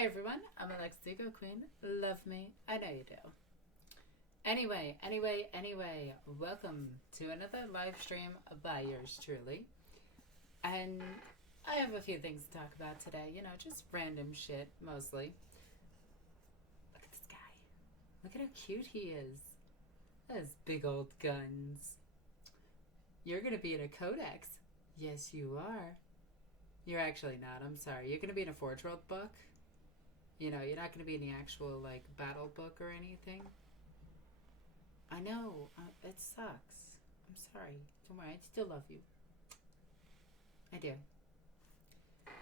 Hey everyone, I'm Alexis Ego Queen. Love me, I know you do. Anyway, welcome to another live stream by yours truly. And I have a few things to talk about today, you know, just random shit, mostly. Look at this guy. Look at how cute he is. Those big old guns. You're gonna be in a codex. Yes, you are. You're actually not, I'm sorry. You're gonna be in a Forge World book. You know, you're not going to be in the actual, like, battle book or anything. I know. It sucks. I'm sorry. Don't worry. I still love you. I do. Alright,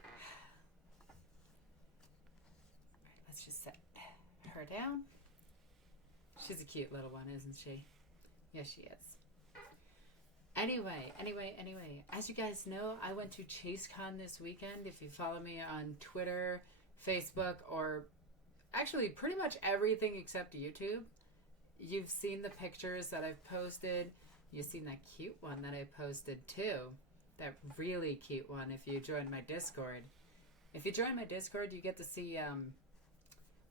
let's just set her down. She's a cute little one, isn't she? Yes, she is. Anyway. As you guys know, I went to ChaseCon this weekend. If you follow me on Twitter, Facebook, or actually pretty much everything except YouTube, you've seen the pictures that I've posted. You've seen that cute one that I posted too. That really cute one if you join my Discord. If you join my Discord, you get to see,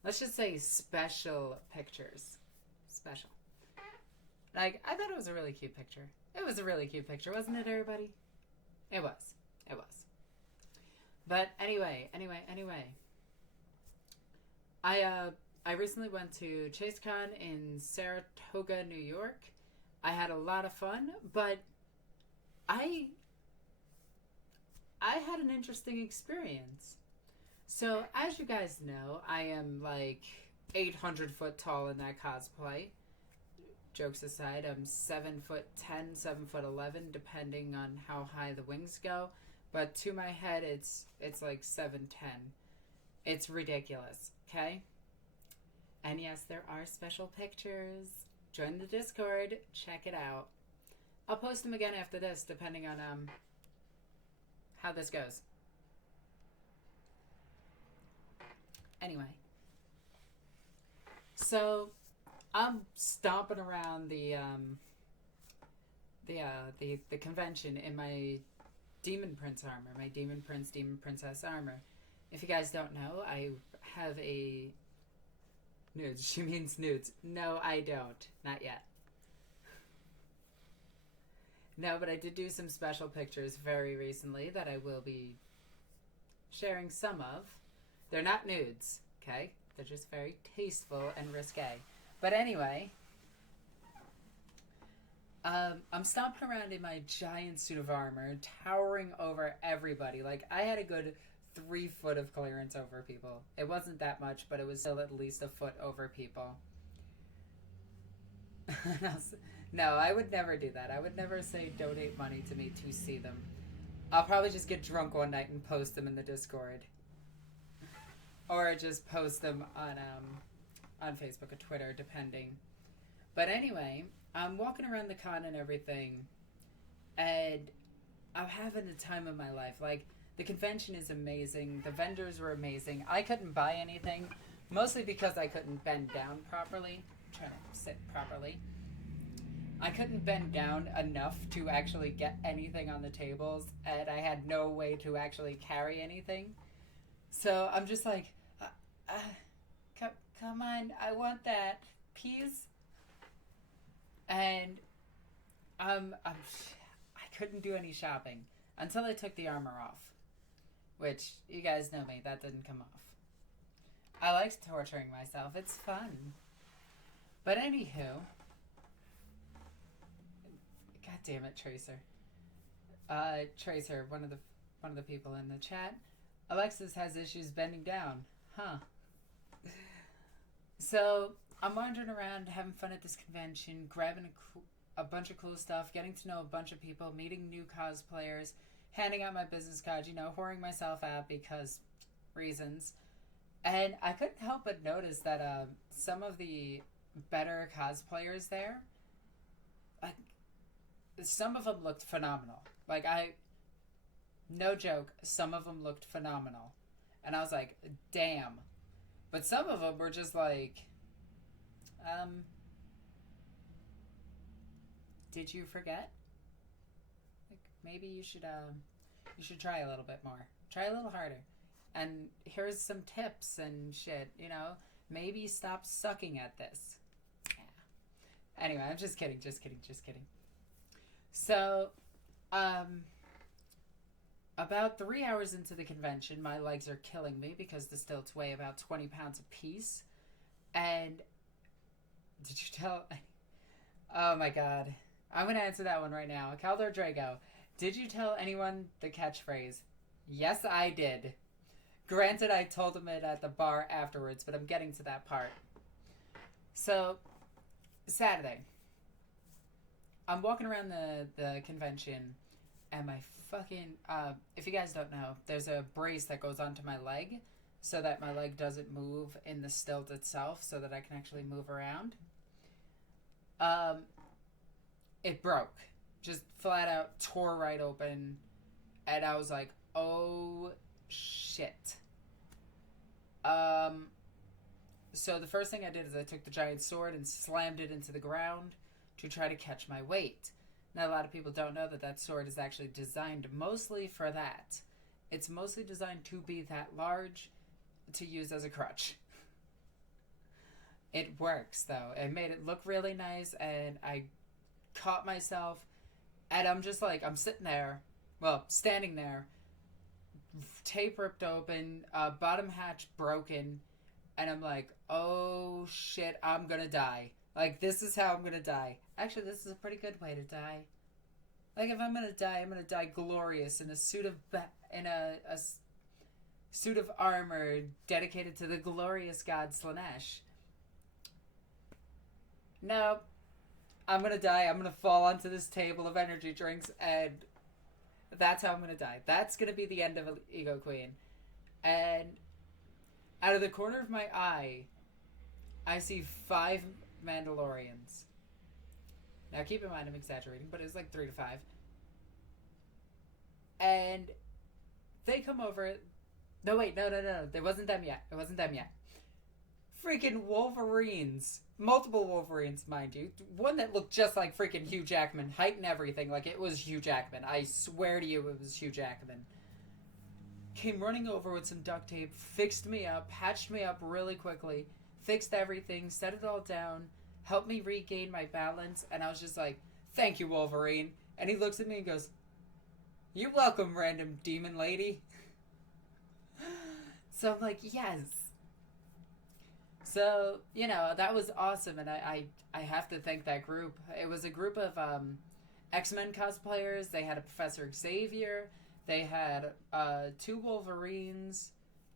let's just say special pictures. Special. Like, I thought it was a really cute picture. It was a really cute picture, wasn't it, everybody? It was. It was. But anyway. I recently went to ChaseCon in Saratoga, New York. I had a lot of fun, but I had an interesting experience. So, as you guys know, I am like 800 foot tall in that cosplay. Jokes aside, I'm 7'10", 7'11", depending on how high the wings go. But to my head, it's like 7'10". It's ridiculous, okay? And yes, there are special pictures. Join the Discord. Check it out. I'll post them again after this, depending on how this goes. Anyway. So, I'm stomping around the convention in my Demon Prince armor, my Demon Prince, Demon Princess armor. If you guys don't know, I have a... Nudes. She means nudes. No, I don't. Not yet. No, but I did do some special pictures very recently that I will be sharing some of. They're not nudes, okay? They're just very tasteful and risque. But anyway, I'm stomping around in my giant suit of armor, towering over everybody. Like, I had a good 3 foot of clearance over people. It wasn't that much, but it was still at least a foot over people. No, I would never do that. I would never say donate money to me to see them. I'll probably just get drunk one night and post them in the Discord. Or just post them on Facebook or Twitter, depending. But anyway, I'm walking around the con and everything, and I'm having the time of my life. Like, the convention is amazing. The vendors were amazing. I couldn't buy anything, mostly because I couldn't bend down properly. I'm trying to sit properly. I couldn't bend down enough to actually get anything on the tables, and I had no way to actually carry anything. So I'm just like, come on, I want that, please. And I couldn't do any shopping until I took the armor off. Which, you guys know me, that didn't come off. I like torturing myself, it's fun. But anywho, god damn it, Tracer. Tracer, one of the people in the chat, Alexis has issues bending down. Huh. So, I'm wandering around, having fun at this convention, grabbing a bunch of cool stuff, getting to know a bunch of people, meeting new cosplayers, handing out my business card, you know, whoring myself out because reasons. And I couldn't help but notice that some of the better cosplayers there, like, some of them looked phenomenal. Like, no joke, some of them looked phenomenal. And I was like, damn. But some of them were just like, did you forget? Like, maybe you should try a little bit more. Try a little harder. and here's some tips and shit, you know? Maybe stop sucking at this. Yeah. Anyway, I'm just kidding. So, about 3 hours into the convention, my legs are killing me because the stilts weigh about 20 pounds apiece. And did you tell... Oh my god. I'm going to answer that one right now. Caldor Drago, did you tell anyone the catchphrase? Yes, I did. Granted, I told him it at the bar afterwards, but I'm getting to that part. So, Saturday. I'm walking around the convention, and my fucking... if you guys don't know, there's a brace that goes onto my leg so that my leg doesn't move in the stilt itself so that I can actually move around. It broke. Just flat out tore right open. And I was like, oh, shit. So the first thing I did is I took the giant sword and slammed it into the ground to try to catch my weight. Now, a lot of people don't know that that sword is actually designed mostly for that. It's mostly designed to be that large to use as a crutch. It works, though. It made it look really nice, and I caught myself, and I'm just like, I'm sitting there, well, standing there, tape ripped open, bottom hatch broken, and I'm like, oh shit, I'm gonna die. Like, this is how I'm gonna die. Actually, this is a pretty good way to die. Like, if I'm gonna die glorious in a suit of suit of armor dedicated to the glorious god Slanesh. No, I'm gonna die. I'm gonna fall onto this table of energy drinks, and that's how I'm gonna die. That's gonna be the end of Ego Queen. And out of the corner of my eye, I see 5 Mandalorians. Now, keep in mind I'm exaggerating, but it was like 3 to 5. And they come over. No, wait, no. It wasn't them yet. Freaking Wolverines. Multiple Wolverines, mind you. One that looked just like freaking Hugh Jackman. Height and everything. Like, it was Hugh Jackman. I swear to you it was Hugh Jackman. Came running over with some duct tape. Fixed me up. Patched me up really quickly. Fixed everything. Set it all down. Helped me regain my balance. And I was just like, thank you, Wolverine. And he looks at me and goes, you're welcome, random demon lady. So I'm like, yes. So, you know, that was awesome, and I have to thank that group. It was a group of X-Men cosplayers. They had a Professor Xavier. They had 2 Wolverines,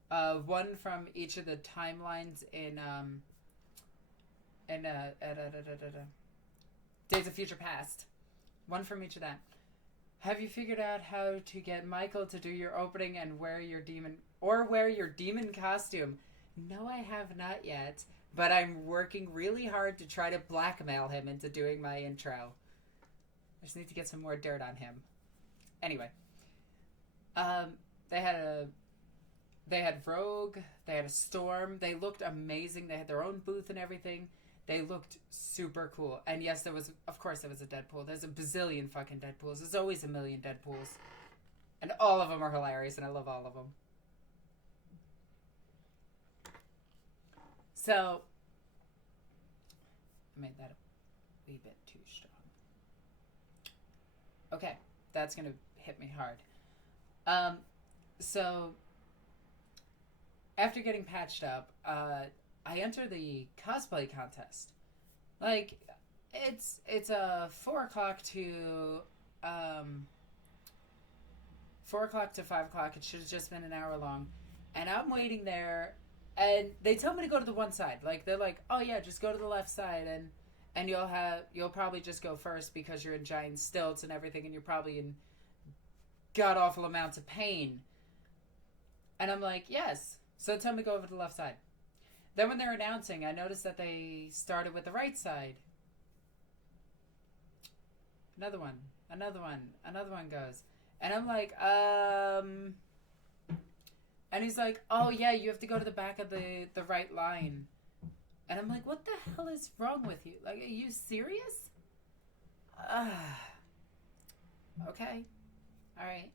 one from each of the timelines in Days of Future Past. One from each of that. Have you figured out how to get Michael to do your opening and wear your demon costume? No, I have not yet, but I'm working really hard to try to blackmail him into doing my intro. I just need to get some more dirt on him. Anyway, they had Rogue, they had a Storm. They looked amazing. They had their own booth and everything. They looked super cool. And yes, there was a Deadpool. There's a bazillion fucking Deadpools. There's always a million Deadpools. And all of them are hilarious, and I love all of them. So, I made that a wee bit too strong. Okay, that's going to hit me hard. So, after getting patched up, I enter the cosplay contest. Like, it's a 4 o'clock to 4 o'clock to 5 o'clock. It should have just been an hour long. And I'm waiting there, and they tell me to go to the one side. Like, they're like, oh yeah, just go to the left side, and you'll probably just go first because you're in giant stilts and everything, and you're probably in god-awful amounts of pain. And I'm like, yes. So tell me to go over to the left side. Then when they're announcing, I noticed that they started with the right side. Another one goes. And I'm like, And he's like, oh yeah, you have to go to the back of the right line. And I'm like, what the hell is wrong with you? Like, are you serious? Okay. Alright.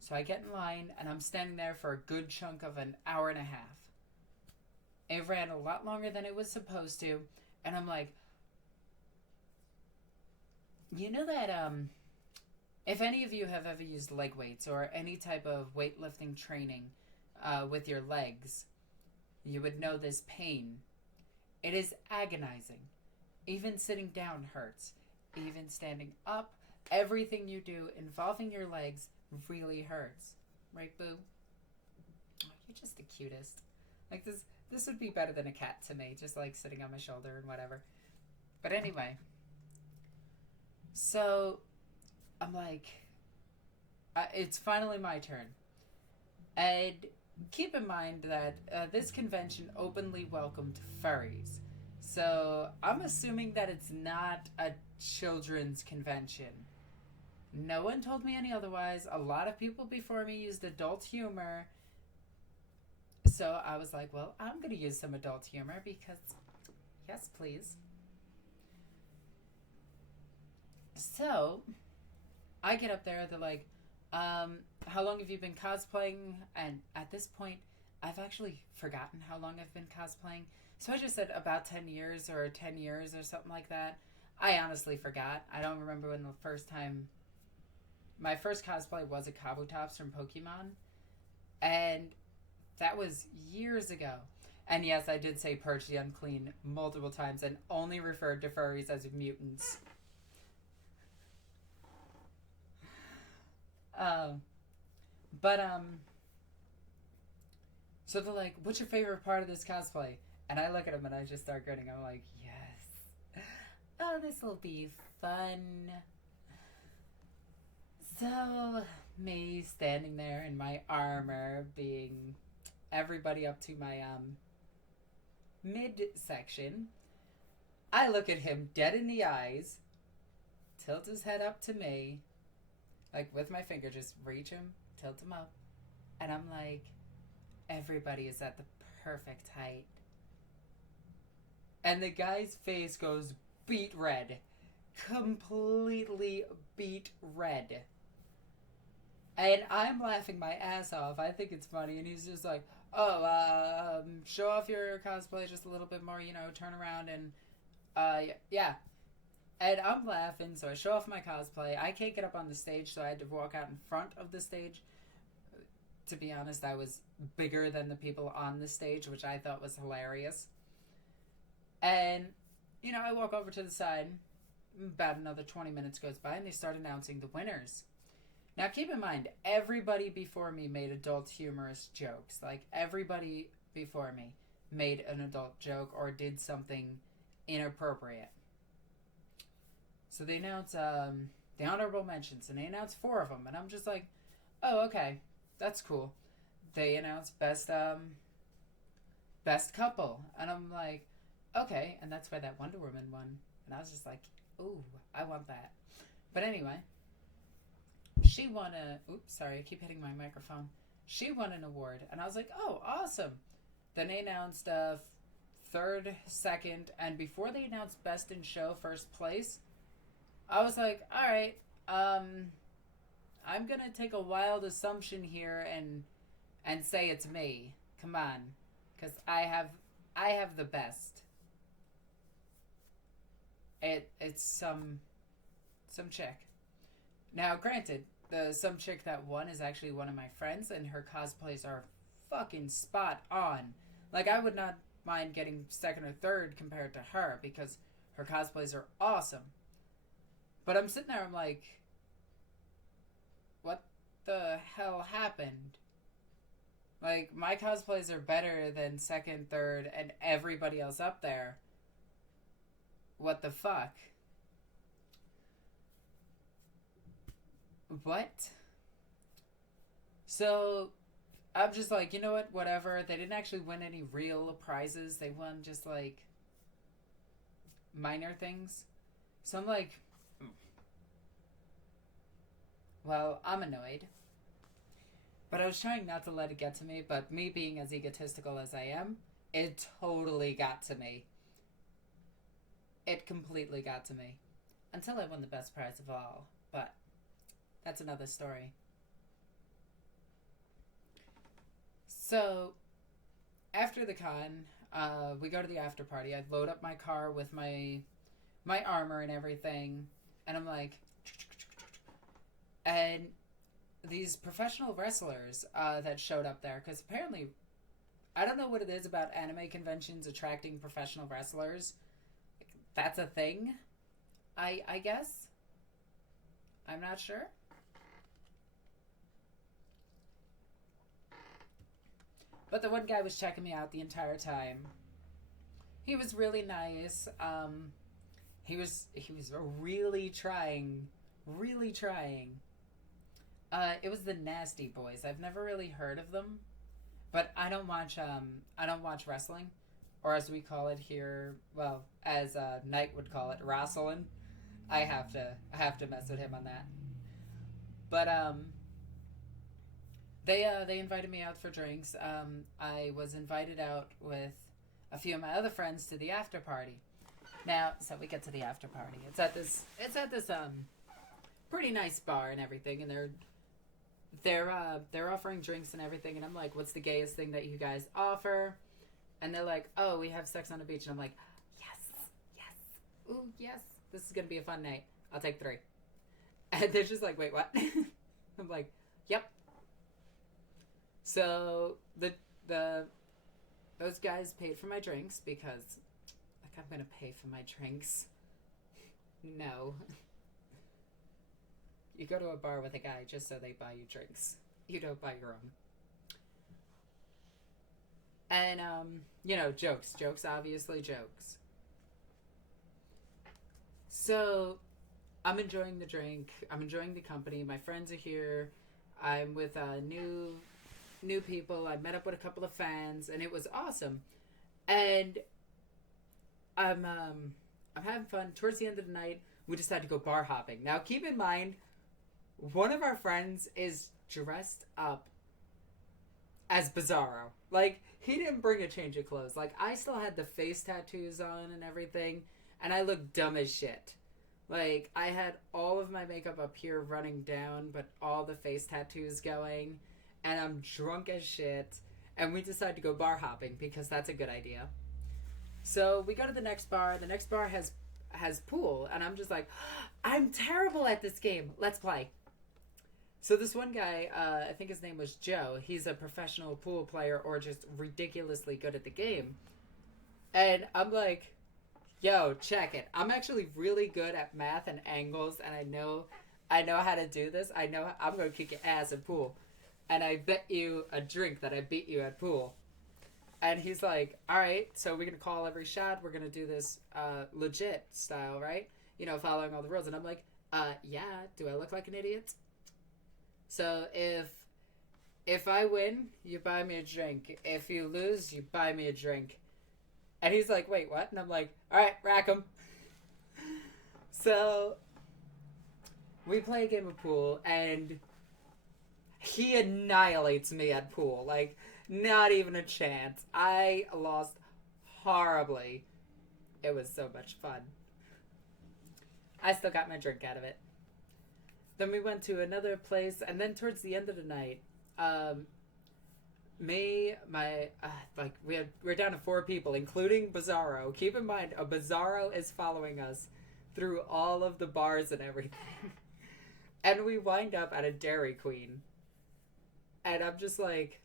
So I get in line, and I'm standing there for a good chunk of an hour and a half. It ran a lot longer than it was supposed to, and I'm like, you know that, if any of you have ever used leg weights or any type of weightlifting training with your legs, you would know this pain. It is agonizing. Even sitting down hurts. Even standing up, everything you do involving your legs really hurts. Right, boo? Oh, you're just the cutest. Like, this would be better than a cat to me, just like sitting on my shoulder and whatever. But anyway, so I'm like, it's finally my turn. And keep in mind that this convention openly welcomed furries. So I'm assuming that it's not a children's convention. No one told me any otherwise. A lot of people before me used adult humor. So I was like, well, I'm going to use some adult humor because, yes, please. So I get up there. They're like, how long have you been cosplaying? And at this point, I've actually forgotten how long I've been cosplaying. So I just said about 10 years or 10 years or something like that. I honestly forgot. I don't remember when the first time... My first cosplay was a Kabutops from Pokemon. And that was years ago. And yes, I did say purge the unclean multiple times and only referred to furries as mutants. So they're like, what's your favorite part of this cosplay? And I look at them and I just start grinning. I'm like, yes. Oh, this will be fun. So, me standing there in my armor, being everybody up to my midsection. I look at him dead in the eyes, tilt his head up to me, like with my finger, just reach him, tilt him up, and I'm like, everybody is at the perfect height. And the guy's face goes beet red. Completely beet red. And I'm laughing my ass off. I think it's funny. And he's just like, oh, show off your cosplay just a little bit more, turn around and, yeah. And I'm laughing, so I show off my cosplay. I can't get up on the stage, so I had to walk out in front of the stage. To be honest, I was bigger than the people on the stage, which I thought was hilarious. And, I walk over to the side. About another 20 minutes goes by, and they start announcing the winners. Now, keep in mind, everybody before me made adult humorous jokes. Like, everybody before me made an adult joke or did something inappropriate. So they announce the honorable mentions, and they announce 4 of them. And I'm just like, oh, okay, that's cool. They announce best couple. And I'm like, okay. And that's why that Wonder Woman won. And I was just like, ooh, I want that. But anyway, she won oops, sorry, I keep hitting my microphone. She won an award, and I was like, oh, awesome. Then they announced 3rd, 2nd, and before they announced best in show, 1st place, I was like, all right, I'm gonna take a wild assumption here and say it's me. Come on, because I have the best. It's some chick. Now, granted, some chick that won is actually one of my friends, and her cosplays are fucking spot on. Like, I would not mind getting 2nd or 3rd compared to her, because her cosplays are awesome. But I'm sitting there, I'm like, what the hell happened? Like, my cosplays are better than 2nd, 3rd, and everybody else up there. What the fuck? What? So, I'm just like, you know what? Whatever. They didn't actually win any real prizes. They won just, like, minor things. So I'm like, well, I'm annoyed. But I was trying not to let it get to me, but me being as egotistical as I am, it totally got to me. It completely got to me. Until I won the best prize of all. But that's another story. So after the con, we go to the after party. I load up my car with my armor and everything, and I'm like, and these professional wrestlers that showed up there, because apparently, I don't know what it is about anime conventions attracting professional wrestlers. That's a thing, I guess. I'm not sure. But the one guy was checking me out the entire time. He was really nice. He was really trying. Really trying. It was the Nasty Boys. I've never really heard of them, but I don't watch wrestling, or as we call it here, well, as Knight would call it, wrestling. I have to mess with him on that. But they invited me out for drinks. I was invited out with a few of my other friends to the after party. Now, so we get to the after party. It's at this pretty nice bar and everything, and they're offering drinks and everything, and I'm like, what's the gayest thing that you guys offer? And they're like, oh, we have sex on the beach. And I'm like, yes, ooh, yes, this is gonna be a fun night. I'll take 3. And they're just like, wait, what? I'm like, yep. So those guys paid for my drinks because, like, I'm gonna pay for my drinks. No. You go to a bar with a guy just so they buy you drinks. You don't buy your own. And, jokes, obviously jokes. So, I'm enjoying the drink. I'm enjoying the company. My friends are here. I'm with new people. I met up with a couple of fans, and it was awesome. And I'm having fun. Towards the end of the night, we decided to go bar hopping. Now, keep in mind, one of our friends is dressed up as Bizarro. Like, he didn't bring a change of clothes. Like, I still had the face tattoos on and everything, and I looked dumb as shit. Like, I had all of my makeup up here running down, but all the face tattoos going, and I'm drunk as shit, and we decided to go bar hopping because that's a good idea. So we go to the next bar. The next bar has pool, and I'm just like, I'm terrible at this game. Let's play. So this one guy, I think his name was Joe. He's a professional pool player or just ridiculously good at the game. And I'm like, yo, check it. I'm actually really good at math and angles, and I know how to do this. I know I'm going to kick your ass at pool. And I bet you a drink that I beat you at pool. And he's like, all right, so we're going to call every shot. We're going to do this legit style, right? You know, following all the rules. And I'm like, yeah, do I look like an idiot? So if I win, you buy me a drink. If you lose, you buy me a drink. And he's like, wait, what? And I'm like, all right, rack 'em. So we play a game of pool, and he annihilates me at pool. Like, not even a chance. I lost horribly. It was so much fun. I still got my drink out of it. Then we went to another place, and then towards the end of the night, we're down to 4 people, including Bizarro. Keep in mind, a Bizarro is following us through all of the bars and everything. And we wind up at a Dairy Queen. And I'm just like,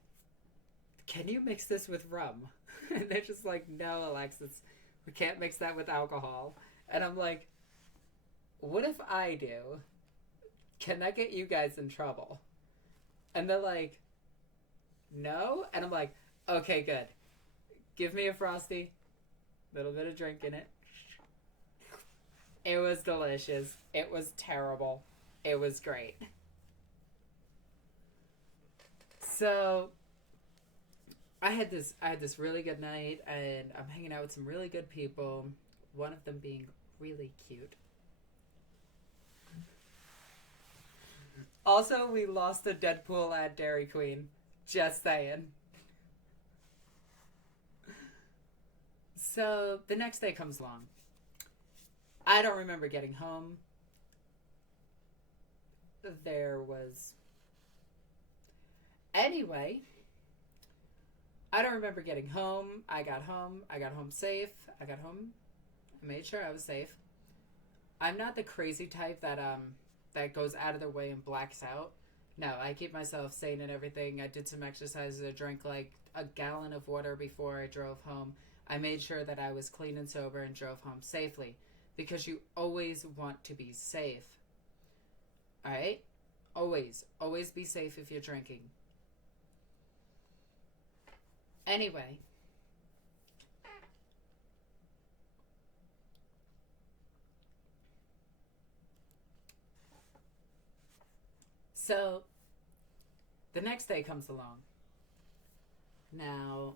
can you mix this with rum? And they're just like, no, Alexis, we can't mix that with alcohol. And I'm like, what if I do? Can that get you guys in trouble? And they're like, no? And I'm like, okay, good. Give me a Frosty. Little bit of drink in it. It was delicious. It was terrible. It was great. So I had this really good night, and I'm hanging out with some really good people, one of them being really cute. Also, we lost a Deadpool at Dairy Queen. Just saying. So, the next day comes along. I don't remember getting home. Anyway, I don't remember getting home. I got home safe. I made sure I was safe. I'm not the crazy type that goes out of their way and blacks out. No, I keep myself sane and everything. I did some exercises. I drank like a gallon of water before I drove home. I made sure that I was clean and sober and drove home safely, because you always want to be safe. All right? Always be safe if you're drinking. Anyway. So, the next day comes along. Now,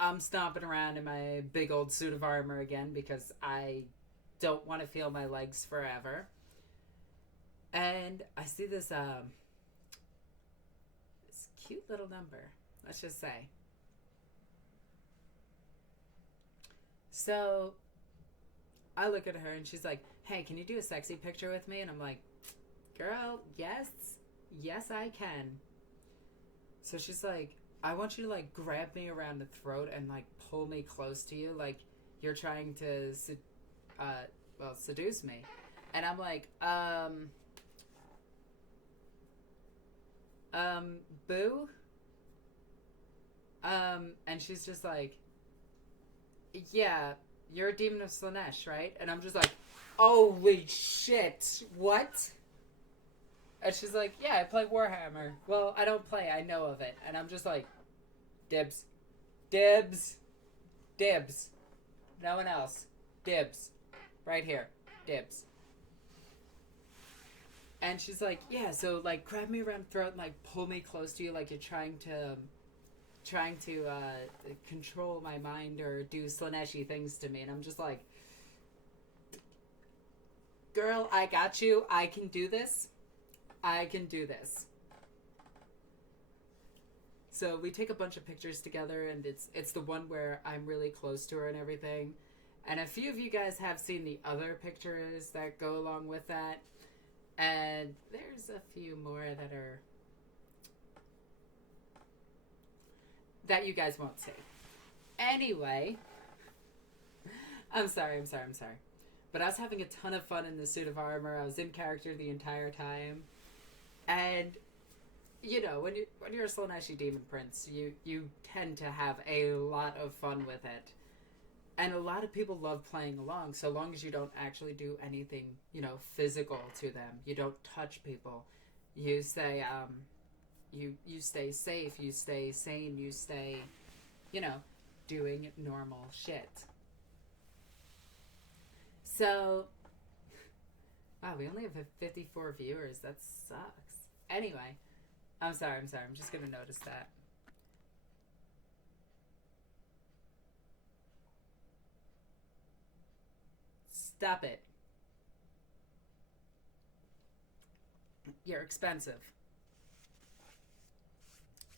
I'm stomping around in my big old suit of armor again because I don't want to feel my legs forever. And I see this cute little number, let's just say. So, I look at her and she's like, hey, can you do a sexy picture with me? And I'm like, girl, yes I can. So she's like, I want you to like grab me around the throat and like pull me close to you, like you're trying to seduce me. And I'm like, boo. And she's just like, yeah, you're a demon of Slaanesh, right? And I'm just like, holy shit, what? And she's like, yeah, I play Warhammer. Well, I don't play, I know of it. And I'm just like, dibs. Dibs. Dibs. No one else. Dibs. Right here. Dibs. And she's like, yeah, so like grab me around the throat and like pull me close to you like you're trying to control my mind or do Slaaneshi things to me. And I'm just like, girl, I got you. I can do this. I can do this. So we take a bunch of pictures together, and it's the one where I'm really close to her and everything. And a few of you guys have seen the other pictures that go along with that. And there's a few more that you guys won't see. Anyway, I'm sorry. But I was having a ton of fun in the suit of armor. I was in character the entire time. And, you know, when you're a Slaaneshi Demon Prince, you tend to have a lot of fun with it. And a lot of people love playing along, so long as you don't actually do anything, you know, physical to them. You don't touch people. You stay, you stay safe, you stay sane, you stay, you know, doing normal shit. So, wow, we only have 54 viewers. That sucks. Anyway, I'm sorry. I'm just going to notice that. Stop it. You're expensive.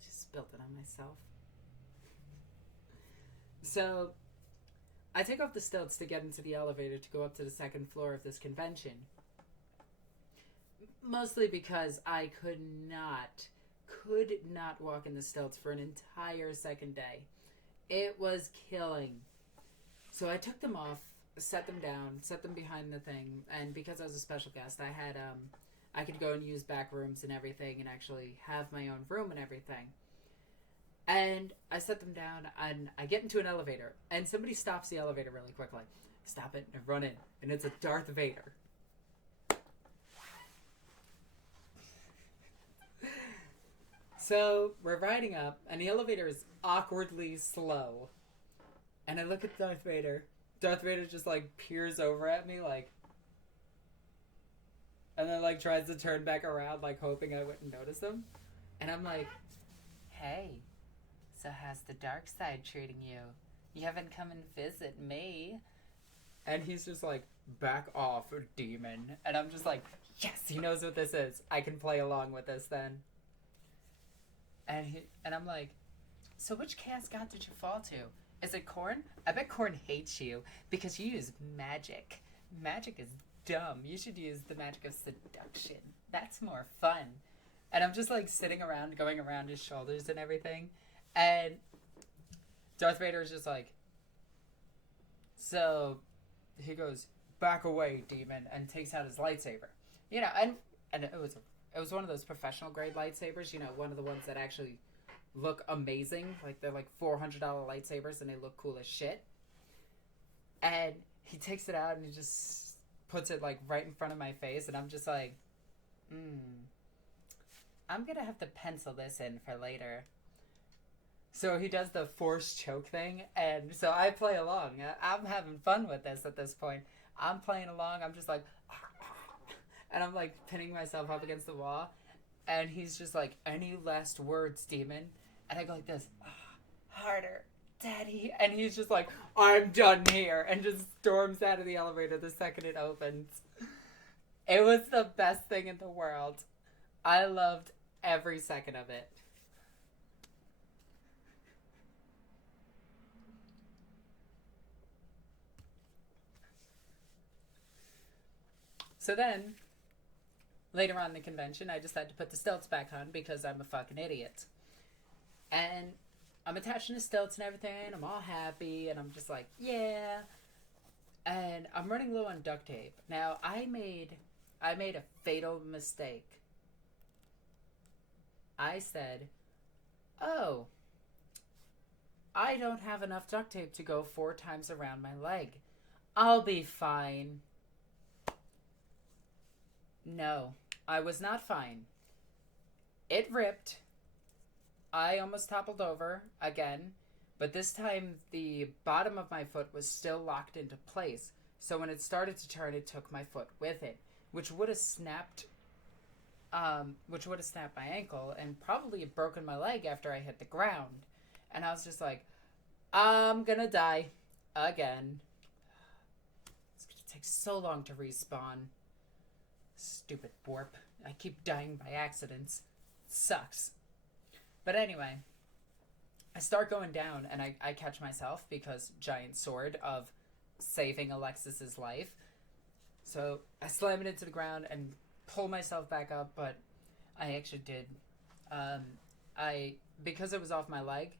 Just spilled it on myself. So, I take off the stilts to get into the elevator to go up to the second floor of this convention. Mostly because I could not walk in the stilts for an entire second day. It was killing. So I took them off, set them down, set them behind the thing, and because I was a special guest, I had, I could go and use back rooms and everything and actually have my own room and everything. And I set them down, and I get into an elevator, and somebody stops the elevator really quickly. Stop it and run in, and it's a Darth Vader. So, we're riding up, and the elevator is awkwardly slow. And I look at Darth Vader. Darth Vader just, like, peers over at me, like... And then, like, tries to turn back around, like, hoping I wouldn't notice him. And I'm like, hey, so how's the dark side treating you? You haven't come and visit me. And he's just like, back off, demon. And I'm just like, yes, he knows what this is. I can play along with this then. And I'm like, so which chaos god did you fall to? Is it Khorne? I bet Khorne hates you because you use magic. Magic is dumb. You should use the magic of seduction. That's more fun. And I'm just like sitting around, going around his shoulders and everything. And Darth Vader is just like, so he goes, back away, demon, and takes out his lightsaber. You know, and it was one of those professional grade lightsabers, you know, one of the ones that actually look amazing. Like, they're like $400 lightsabers and they look cool as shit. And he takes it out and he just puts it like right in front of my face, and I'm just like, I'm gonna have to pencil this in for later. So he does the force choke thing, and so I play along. I'm having fun with this at this point. I'm playing along. I'm just like, and I'm like pinning myself up against the wall, and he's just like, any last words, demon? And I go like this, harder, daddy. And he's just like, I'm done here, and just storms out of the elevator the second it opens. It was the best thing in the world. I loved every second of it. So then, later on in the convention, I decided to put the stilts back on because I'm a fucking idiot. And I'm attaching the stilts and everything, and I'm all happy, and I'm just like, yeah. And I'm running low on duct tape. Now, I made a fatal mistake. I said, oh, I don't have enough duct tape to go 4 times around my leg. I'll be fine. No, I was not fine. It ripped. I almost toppled over again, but this time the bottom of my foot was still locked into place. So when it started to turn, it took my foot with it, which would have snapped my ankle and probably had broken my leg after I hit the ground. And I was just like, I'm gonna die again. It's gonna take so long to respawn. Stupid warp. I keep dying by accidents. It sucks. But anyway, I start going down and I catch myself because giant sword of saving Alexis's life. So I slam it into the ground and pull myself back up, but I actually did. Because it was off my leg,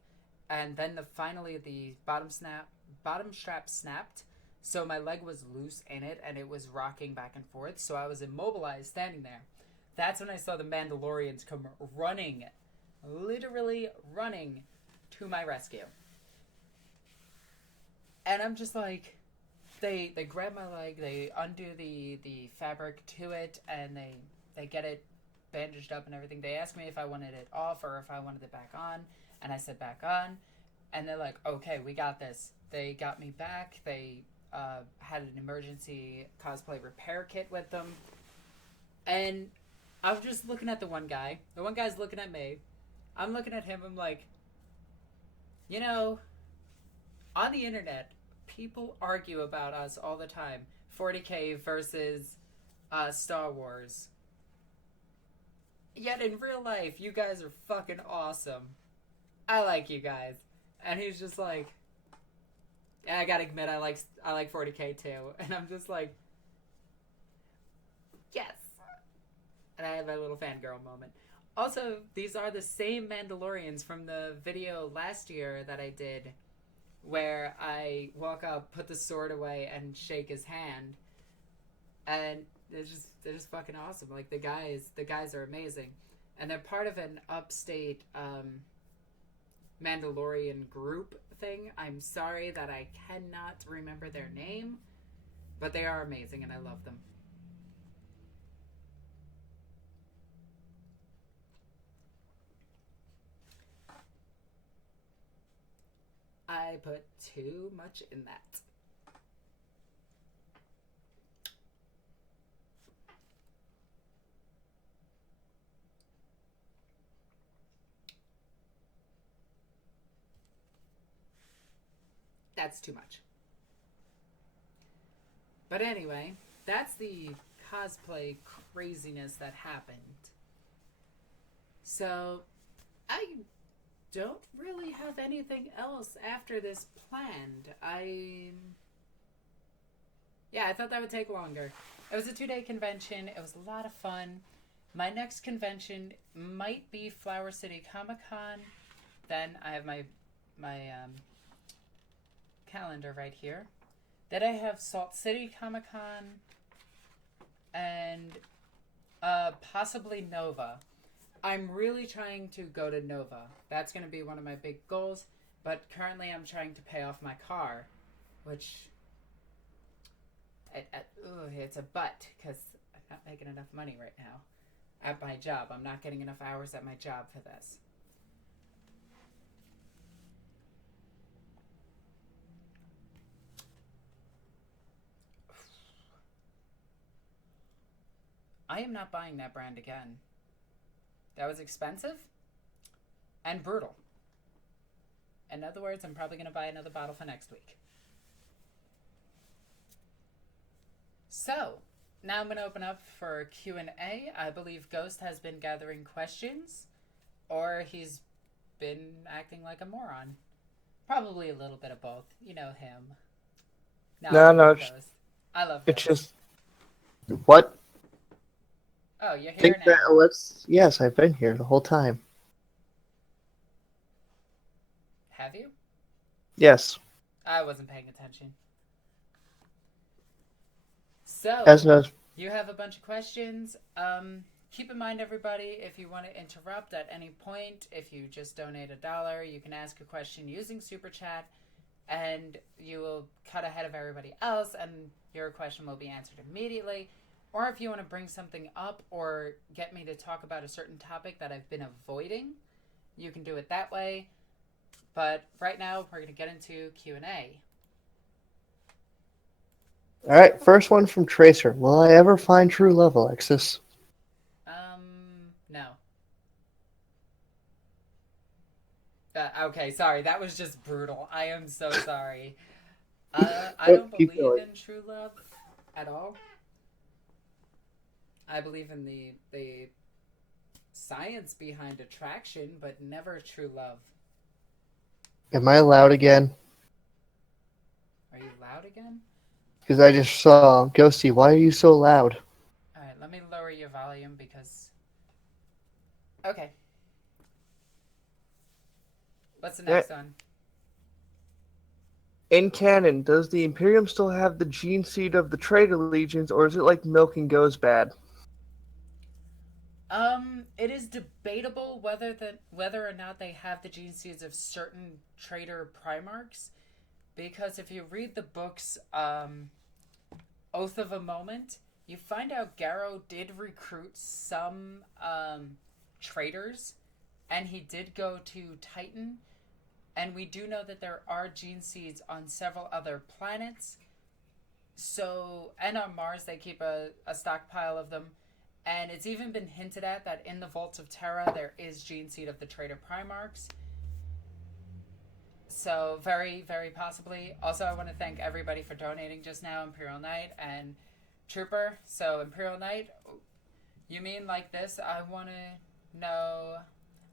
and then finally the bottom strap snapped. So my leg was loose in it, and it was rocking back and forth. So I was immobilized, standing there. That's when I saw the Mandalorians come running, literally running to my rescue. And I'm just like, they grab my leg, they undo the fabric to it, and they get it bandaged up and everything. They asked me if I wanted it off or if I wanted it back on, and I said back on. And they're like, okay, we got this. They got me back. They had an emergency cosplay repair kit with them. And I was just looking at the one guy. The one guy's looking at me. I'm looking at him. I'm like, you know, on the internet, people argue about us all the time. 40K versus Star Wars. Yet in real life, you guys are fucking awesome. I like you guys. And he's just like, yeah, I gotta admit, I like 40K too. And I'm just like, yes. And I have a little fangirl moment. Also, these are the same Mandalorians from the video last year that I did, where I walk up, put the sword away, and shake his hand. And they're just fucking awesome. Like, the guys are amazing. And they're part of an upstate Mandalorian group thing. I'm sorry that I cannot remember their name, but they are amazing and I love them. I put too much in that. That's too much. But anyway, that's the cosplay craziness that happened. So, I don't really have anything else after this planned. I thought that would take longer. It was a 2-day convention. It was a lot of fun. My next convention might be Flower City Comic Con. Then I have my calendar right here. Then I have Salt City Comic Con and possibly Nova. I'm really trying to go to Nova. That's going to be one of my big goals. But currently I'm trying to pay off my car, which it's a but because I'm not making enough money right now at my job. I'm not getting enough hours at my job for this. I am not buying that brand again. That was expensive and brutal. In other words, I'm probably going to buy another bottle for next week. So, now I'm going to open up for Q&A. I believe Ghost has been gathering questions, or he's been acting like a moron. Probably a little bit of both. You know him. No, Ghost. I love Ghost. It's just... What? Oh, you're here now. Yes, I've been here the whole time. Have you? Yes. I wasn't paying attention. So, you have a bunch of questions. Keep in mind, everybody, if you want to interrupt at any point, if you just donate $1, you can ask a question using Super Chat, and you will cut ahead of everybody else, and your question will be answered immediately. Or if you want to bring something up or get me to talk about a certain topic that I've been avoiding, you can do it that way. But right now, we're going to get into Q&A. All right, first one from Tracer. Will I ever find true love, Alexis? No. Okay, sorry, that was just brutal. I am so sorry. I don't believe in true love at all. I believe in the science behind attraction, but never true love. Am I loud again? Are you loud again? Because I just saw Ghosty. Why are you so loud? Alright, let me lower your volume because... Okay. What's the next one? In canon, does the Imperium still have the gene seed of the traitor legions, or is it like milk and goes bad? It is debatable whether or not they have the gene seeds of certain traitor Primarchs, because if you read the books, Oath of a Moment, you find out Garrow did recruit some traitors, and he did go to Titan, and we do know that there are gene seeds on several other planets. So, and on Mars, they keep a stockpile of them. And it's even been hinted at that in the Vaults of Terra, there is gene seed of the traitor Primarchs. So, very, very possibly. Also, I want to thank everybody for donating just now, Imperial Knight and Trooper. So, Imperial Knight, you mean like this? I want to know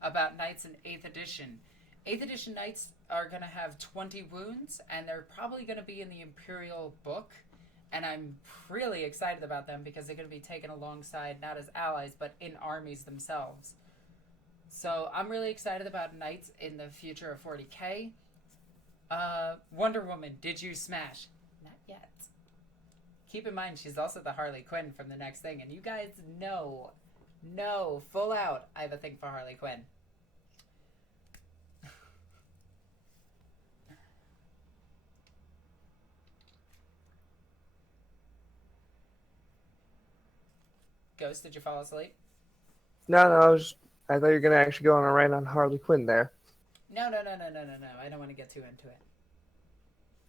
about Knights in 8th edition. 8th edition Knights are going to have 20 wounds, and they're probably going to be in the Imperial book. And I'm really excited about them because they're going to be taken alongside, not as allies, but in armies themselves. So I'm really excited about Knights in the future of 40k. Wonder Woman, did you smash? Not yet. Keep in mind, she's also the Harley Quinn from the next thing. And you guys know, full out, I have a thing for Harley Quinn. Ghost, did you fall asleep? No, I thought you were going to actually go on a rant on Harley Quinn there. No. I don't want to get too into it.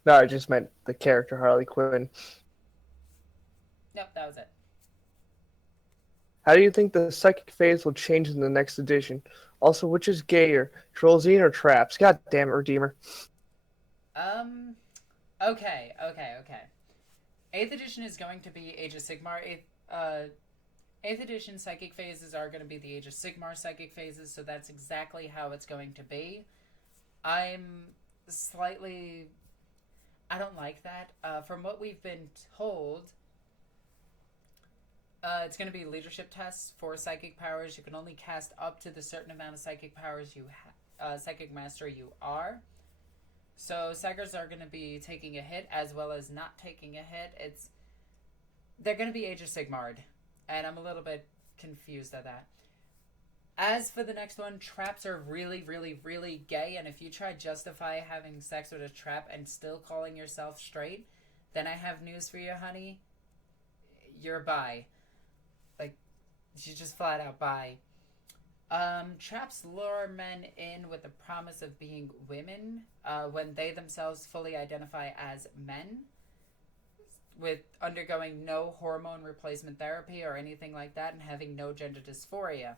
No, I just meant the character Harley Quinn. Nope, that was it. How do you think the psychic phase will change in the next edition? Also, which is gayer, Trollzine or Traps? God damn it, Redeemer. Okay. 8th edition is going to be Age of Sigmar. 8th edition psychic phases are going to be the Age of Sigmar psychic phases, so that's exactly how it's going to be. I'm slightly... I don't like that. From what we've been told, it's going to be leadership tests for psychic powers. You can only cast up to the certain amount of psychic powers you psychic master you are. So Saggers are going to be taking a hit as well as not taking a hit. They're going to be Age of Sigmard, and I'm a little bit confused at that. As for the next one, traps are really, really, really gay, and if you try justify having sex with a trap and still calling yourself straight, then I have news for you, honey. You're bi. Like, you just flat out bi. Traps lure men in with the promise of being women when they themselves fully identify as men, with undergoing no hormone replacement therapy or anything like that and having no gender dysphoria.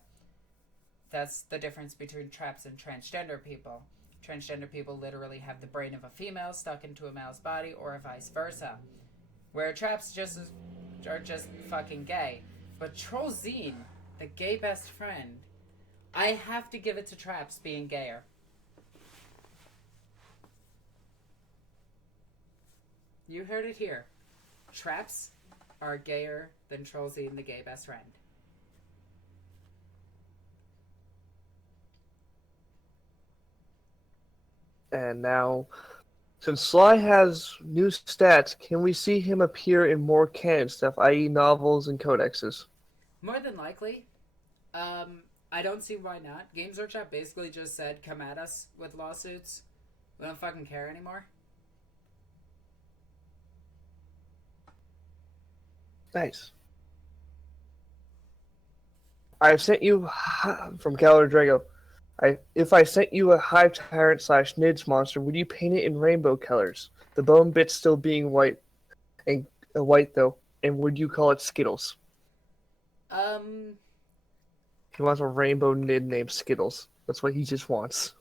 That's the difference between traps and transgender people. Transgender people literally have the brain of a female stuck into a male's body, or vice versa. Where traps are just fucking gay. But Trollzine, the gay best friend, I have to give it to traps being gayer. You heard it here. Traps are gayer than Trollzine, the gay best friend. And now, since Sly has new stats, can we see him appear in more canon stuff, i.e. novels and codexes? More than likely. I don't see why not. Games Workshop basically just said, come at us with lawsuits. We don't fucking care anymore. Nice. I've sent you, from Galar Drago, if I sent you a Hive Tyrant / Nids monster, would you paint it in rainbow colors? The bone bits still being white, and white though, and would you call it Skittles? He wants a rainbow Nid named Skittles. That's what he just wants.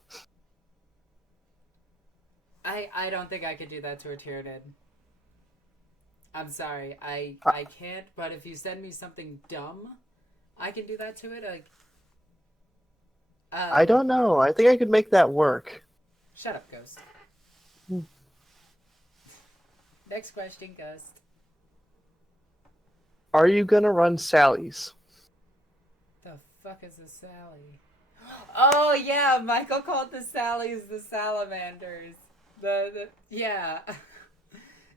I don't think I could do that to a Tyranid. I'm sorry, I can't. But if you send me something dumb, I can do that to it. Like, I don't know. I think I could make that work. Shut up, Ghost. Next question, Ghost. Are you gonna run Sally's? The fuck is a Sally? Oh yeah, Michael called the Sallies the salamanders. Yeah.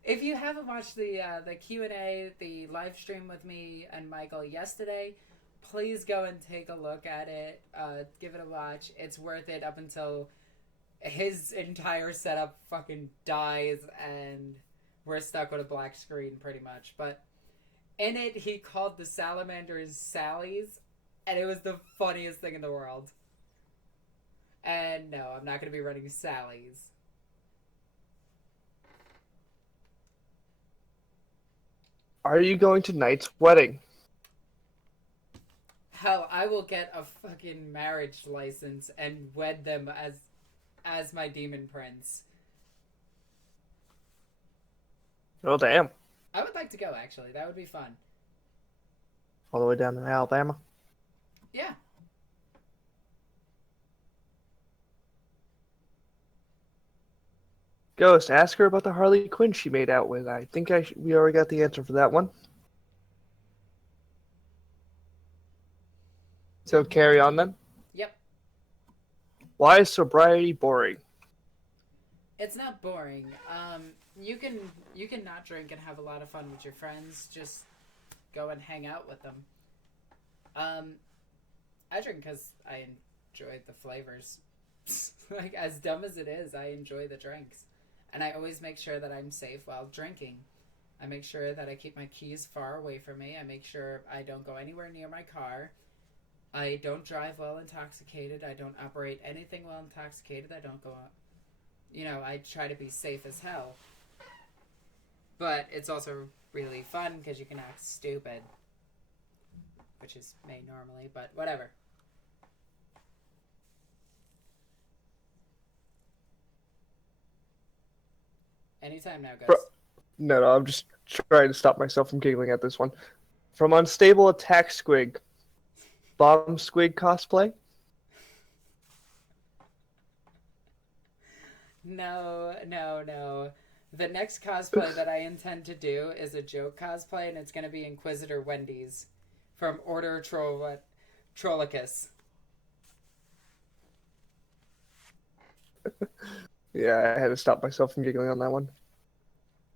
If you haven't watched the Q&A, the live stream with me and Michael yesterday, please go and take a look at it. Give it a watch. It's worth it up until his entire setup fucking dies and we're stuck with a black screen pretty much. But in it, he called the salamanders Sallies, and it was the funniest thing in the world. And no, I'm not going to be running Sallies. Are you going to Knight's wedding? Hell, I will get a fucking marriage license and wed them as my demon prince. Oh, damn. I would like to go, actually. That would be fun. All the way down to Alabama? Yeah. Ghost, ask her about the Harley Quinn she made out with. I think we already got the answer for that one. So carry on then. Yep. Why is sobriety boring? It's not boring. You can not drink and have a lot of fun with your friends. Just go and hang out with them. I drink because I enjoy the flavors. Like, as dumb as it is, I enjoy the drinks. And I always make sure that I'm safe while drinking. I make sure that I keep my keys far away from me. I make sure I don't go anywhere near my car. I don't drive while intoxicated. I don't operate anything while intoxicated. I don't go out. You know, I try to be safe as hell. But it's also really fun because you can act stupid. Which is me normally, but whatever. Anytime now, guys. No, I'm just trying to stop myself from giggling at this one. From Unstable Attack Squig. Bomb Squig cosplay? No. The next cosplay that I intend to do is a joke cosplay, and it's going to be Inquisitor Wendy's from Order Trollicus. Yeah, I had to stop myself from giggling on that one.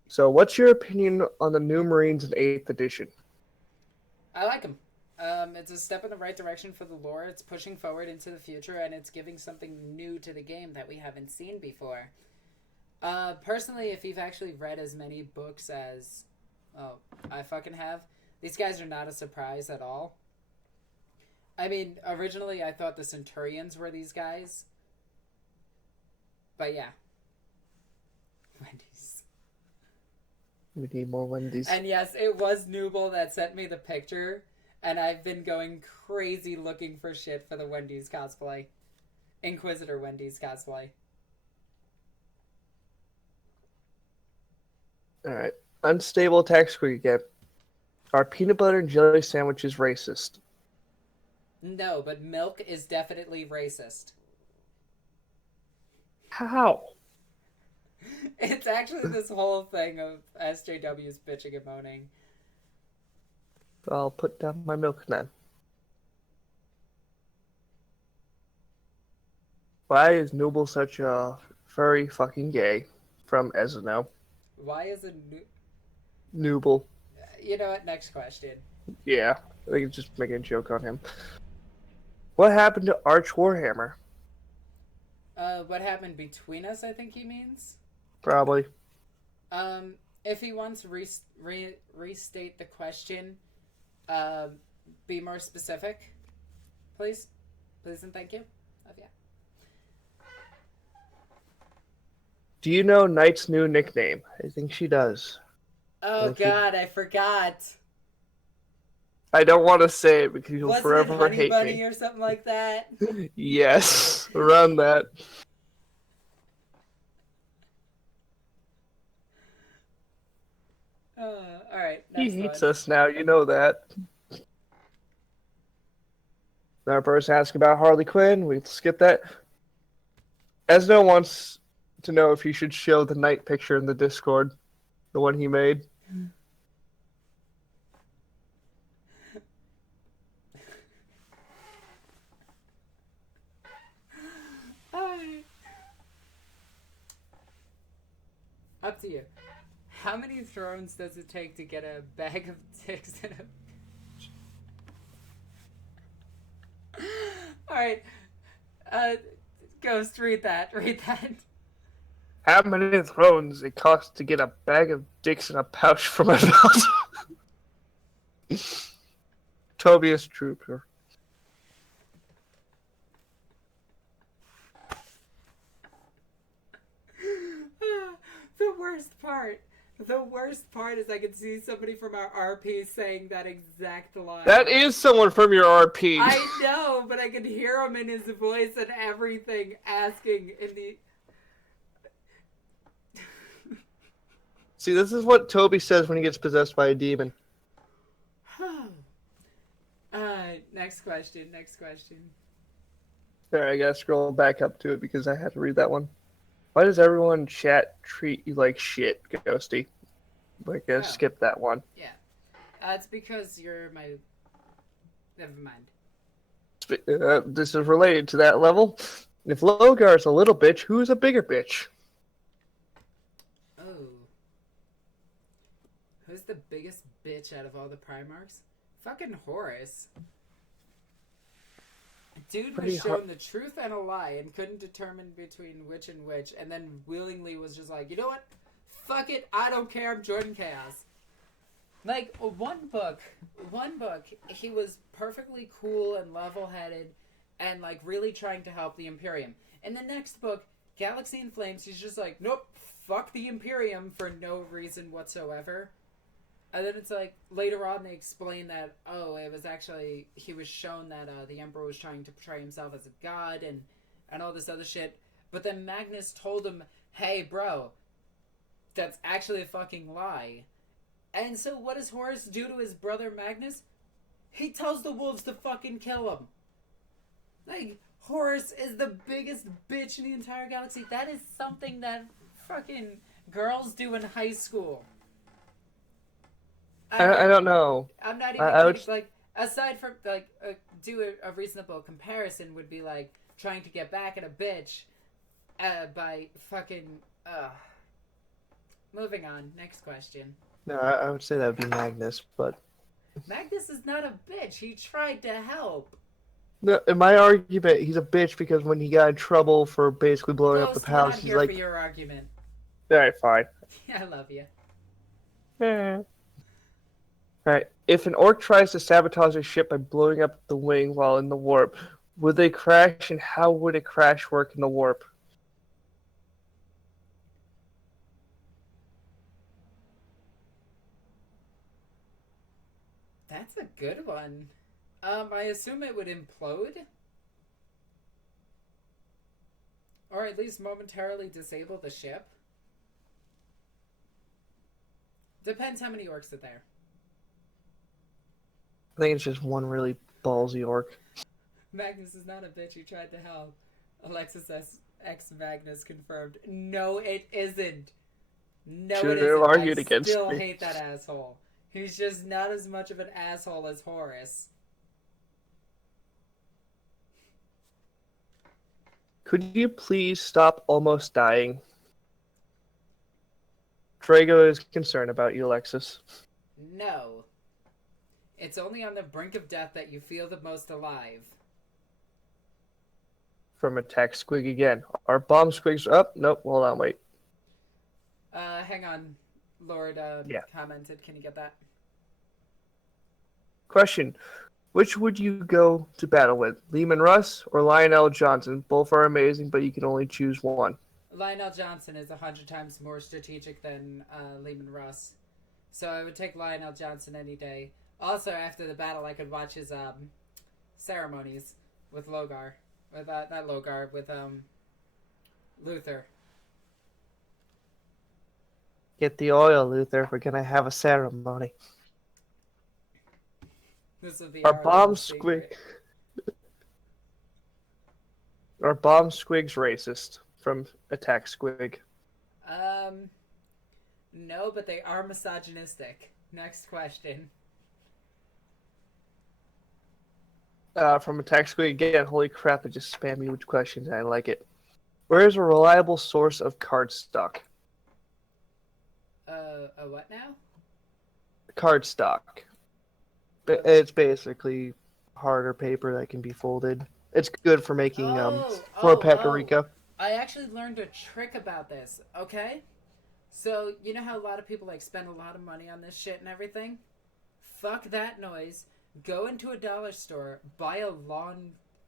So, what's your opinion on the new Marines in 8th edition? I like them. It's a step in the right direction for the lore. It's pushing forward into the future, and it's giving something new to the game that we haven't seen before. Personally, if you've actually read as many books as I fucking have, these guys are not a surprise at all. I mean, originally I thought the Centurions were these guys. But yeah. Wendy's. We need more Wendy's. And yes, it was Nooble that sent me the picture. And I've been going crazy looking for shit for the Wendy's cosplay. Inquisitor Wendy's cosplay. Alright. Unstable attack squeak again. Are peanut butter and jelly sandwiches racist? No, but milk is definitely racist. How? It's actually this whole thing of SJWs bitching and moaning. I'll put down my milk then. Why is Nooble such a furry fucking gay? From Ezno. Why is a Nooble. You know what? Next question. Yeah, I think it's just making a joke on him. What happened to Arch Warhammer? What happened between us, I think he means? Probably. If he wants to restate the question, be more specific, please. Please and thank you. Oh, yeah. Do you know Knight's new nickname? I think she does. Oh, God, I forgot. I don't want to say it because you'll Wasn't forever it Honey hate Bunny me. or something like that? Yes, around that. Alright, He next hates one. us now, you know that. Another person asking about Harley Quinn. We skip that. Esno wants to know if he should show the Knight picture in the Discord. The one he made. Up to you. How many thrones does it take to get a bag of dicks in a... Alright. Ghost, read that. Read that. How many thrones it costs to get a bag of dicks in a pouch from my belt? Tobias Trooper. The worst part is I can see somebody from our RP saying that exact line. That is someone from your RP. I know, but I can hear him in his voice and everything asking in the... See, this is what Toby says when he gets possessed by a demon. Next question. Alright, I gotta scroll back up to it because I had to read that one. Why does everyone in chat treat you like shit, Ghosty? I guess skip that one. Yeah. It's because you're my... Never mind. This is related to that level. If Logar's a little bitch, who's a bigger bitch? Oh. Who's the biggest bitch out of all the Primarchs? Fucking Horus. Dude was shown the truth and a lie and couldn't determine between which and which, and then willingly was just like, you know what? Fuck it, I don't care, I'm joining Chaos. Like, one book, he was perfectly cool and level-headed and, like, really trying to help the Imperium. In the next book, Galaxy in Flames, he's just like, nope, fuck the Imperium for no reason whatsoever. And then it's like, later on they explain that, oh, it was actually, he was shown that the Emperor was trying to portray himself as a god and all this other shit. But then Magnus told him, hey, bro, that's actually a fucking lie. And so what does Horus do to his brother Magnus? He tells the wolves to fucking kill him. Like, Horus is the biggest bitch in the entire galaxy. That is something that fucking girls do in high school. I don't know. I'm not even like, aside from like do a reasonable comparison would be like trying to get back at a bitch by fucking, moving on. Next question. No, I would say that would be Magnus, but Magnus is not a bitch. He tried to help. no, in my argument, he's a bitch because when he got in trouble for basically blowing up the Ghost, we're not palace, he's here like, for your argument. alright, fine. I love you. Alright, if an orc tries to sabotage a ship by blowing up the wing while in the warp, would they crash, and how would a crash work in the warp? That's a good one. I assume it would implode? Or at least momentarily disable the ship? Depends how many orcs are there. I think it's just one really ballsy orc. Magnus is not a bitch. He tried to help. Alexis X Magnus confirmed. No, it isn't. No, Shouldn't it isn't. have argued I against still me. hate that asshole. He's just not as much of an asshole as Horus. Could you please stop almost dying? Drago is concerned about you, Alexis. No. It's only on the brink of death that you feel the most alive. From Attack Squig again. Are bomb squigs up? Nope, hold on, wait. Hang on. Lord Yeah. commented. Can you get that? Question. Which would you go to battle with? Lehman Russ or Lionel Johnson? Both are amazing, but you can only choose one. Lionel Johnson is 100 times more strategic than Lehman Russ. So I would take Lionel Johnson any day. Also, after the battle, I could watch his ceremonies with Logar. With not Logar, with Luther. Get the oil, Luther. We're gonna have a ceremony. This would be Are our bomb little squig? secret. Are bomb squigs racist? From Attack Squig. No, but they are misogynistic. Next question. From Attack Squig again. Holy crap! They just spam me with questions. I like it. Where is a reliable source of cardstock? A what now? Cardstock. It's basically harder paper that can be folded. It's good for making for paprika. I actually learned a trick about this, okay? So, you know how a lot of people like spend a lot of money on this shit and everything? Fuck that noise. Go into a dollar store, buy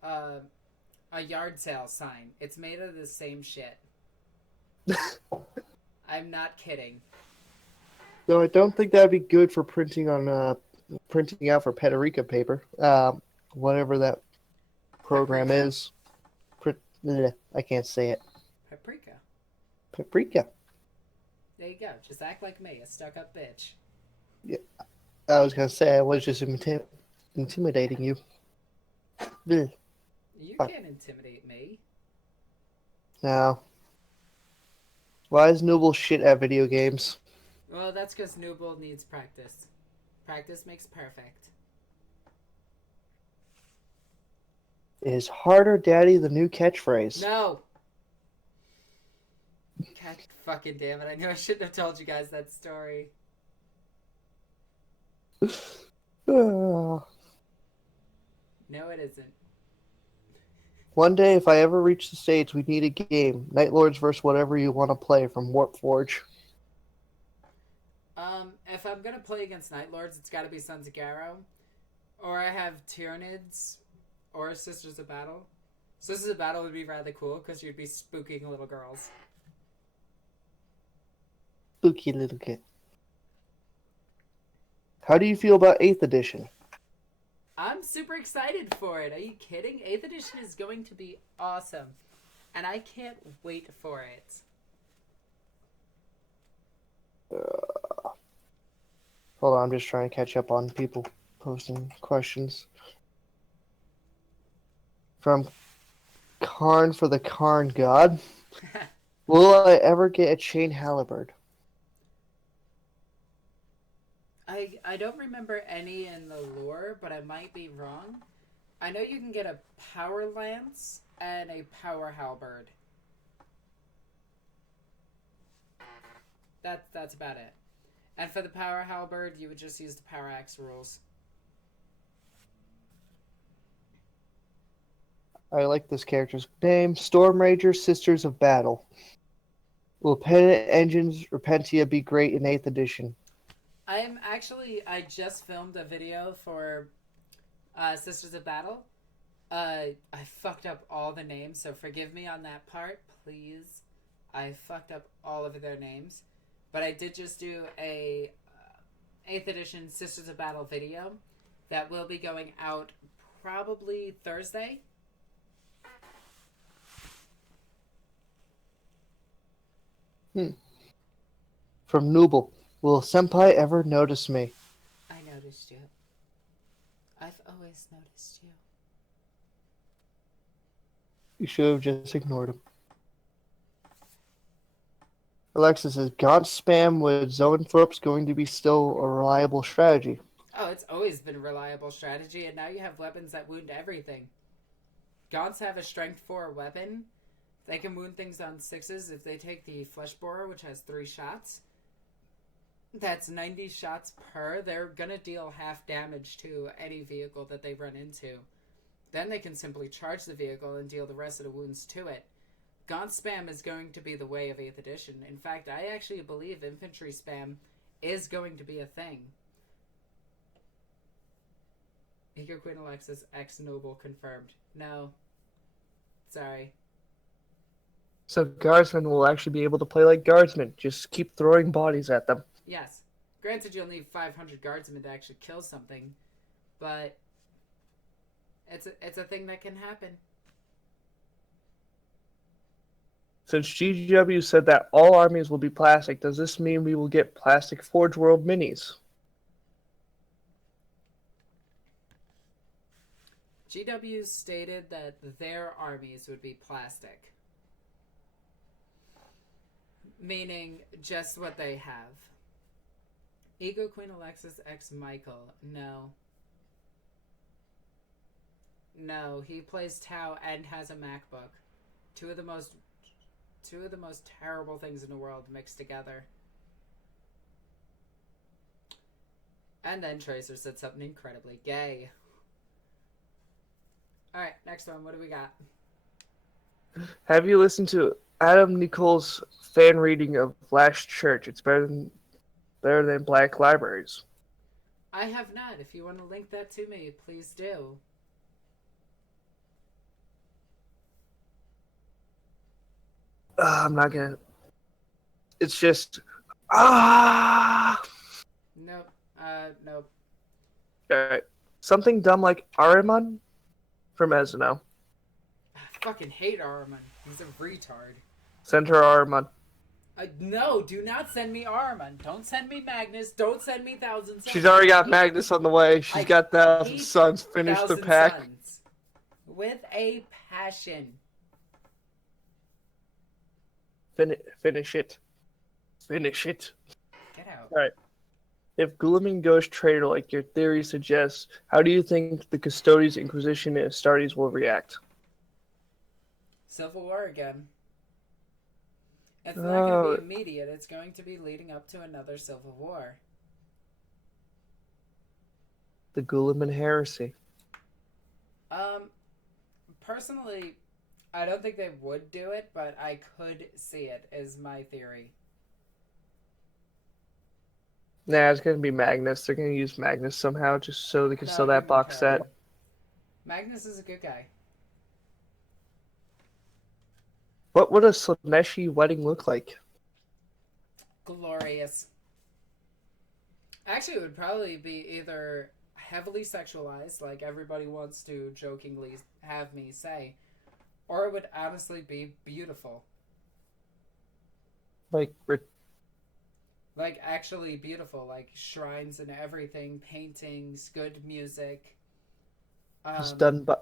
a yard sale sign. It's made of the same shit. I'm not kidding. No, I don't think that'd be good for printing out for paprika paper. Whatever that program Paprika? is. I can't say it. Paprika. Paprika. There you go. Just act like me, a stuck-up bitch. Yeah, I was gonna say I was just intimidating you. You can't intimidate me. No. Why is Nooble shit at video games? Well, that's because Nooble needs practice. Practice makes perfect. Is harder daddy the new catchphrase? No! God fucking damn it. I knew I shouldn't have told you guys that story. No, it isn't. One day, if I ever reach the States, we need a game. Night Lords versus whatever you want to play from Warp Forge. If I'm gonna play against Night Lords, it's gotta be Sons of Garrow. Or I have Tyranids. Or Sisters of Battle. Sisters of Battle would be rather cool, because you'd be spooking little girls. Spooky little kid. How do you feel about 8th edition? I'm super excited for it. Are you kidding? 8th edition is going to be awesome. And I can't wait for it. Hold on, I'm just trying to catch up on people posting questions. From Karn for the Karn God. Will I ever get a chain halberd? I don't remember any in the lore, but I might be wrong. I know you can get a power lance and a power halberd. That's about it. And for the power halberd, you would just use the power axe rules. I like this character's name. Storm Rager, Sisters of Battle. Will Pennant Engines Repentia be great in 8th edition? I just filmed a video for Sisters of Battle. I fucked up all the names, so forgive me on that part, please. I fucked up all of their names. But I did just do a 8th edition Sisters of Battle video that will be going out probably Thursday. From Nooble. Will Senpai ever notice me? I noticed you. I've always noticed you. You should have just ignored him. Alexis says, Gaunt spam with Zoanthropes going to be still a reliable strategy? Oh, it's always been a reliable strategy, and now you have weapons that wound everything. Gaunts have a strength 4 weapon. They can wound things on 6s if they take the Flesh Borer, which has 3 shots. That's 90 shots per. They're going to deal half damage to any vehicle that they run into. Then they can simply charge the vehicle and deal the rest of the wounds to it. Gaunt spam is going to be the way of 8th edition. In fact, I actually believe infantry spam is going to be a thing. EgoQueenAlexis X Noble confirmed. No. Sorry. So guardsmen will actually be able to play like guardsmen. Just keep throwing bodies at them. Yes. Granted, you'll need 500 guardsmen to actually kill something, but it's a thing that can happen. Since GGW said that all armies will be plastic, does this mean we will get plastic Forge World minis? GW stated that their armies would be plastic. Meaning just what they have. EgoQueenAlexis X Michael. No. No, he plays Tau and has a MacBook. Two of the most terrible things in the world mixed together. And then Tracer said something incredibly gay. Alright, next one. What do we got? Have you listened to Adam Nichols' fan reading of Last Church? It's better than Black Libraries. I have not. If you want to link that to me, please do. I'm not gonna. It's just. Nope. Nope. Alright. Something dumb like Ahriman from Ezno. I fucking hate Ahriman. He's a retard. Send her Ahriman. No, do not send me Ahriman. Don't send me Magnus. Don't send me Thousand Suns. She's already got Magnus on the way. She's got Thousand Suns. Finish the pack. Suns. With a passion. Finish it. Finish it. Get out. Alright. If Gulliman goes traitor like your theory suggests, how do you think the Custodes, Inquisition, and Astartes will react? Civil War again. It's not going to be immediate. It's going to be leading up to another Civil War. The Gulliman heresy. Personally, I don't think they would do it, but I could see it, is my theory. Nah, it's going to be Magnus. They're going to use Magnus somehow just so they can sell that box set. Magnus is a good guy. What would a Slaneshi wedding look like? Glorious. Actually, it would probably be either heavily sexualized, like everybody wants to jokingly have me say, or it would honestly be beautiful. Like actually beautiful, like shrines and everything, paintings, good music. It's done by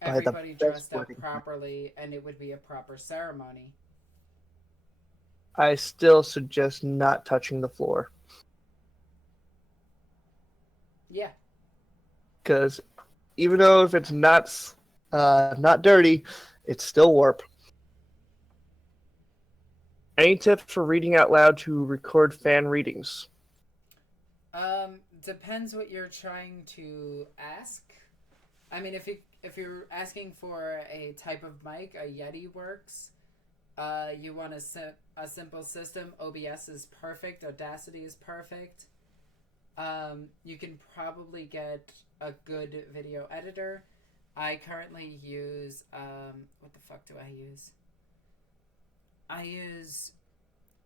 everybody the dressed up wedding. properly, and it would be a proper ceremony. I still suggest not touching the floor. Yeah. Because even though if it's not dirty, it's still warp. Any tips for reading out loud to record fan readings? Depends what you're trying to ask. I mean, if you're asking for a type of mic, a Yeti works. You want a simple system. OBS is perfect. Audacity is perfect. You can probably get a good video editor. I currently use what the fuck do I use? I use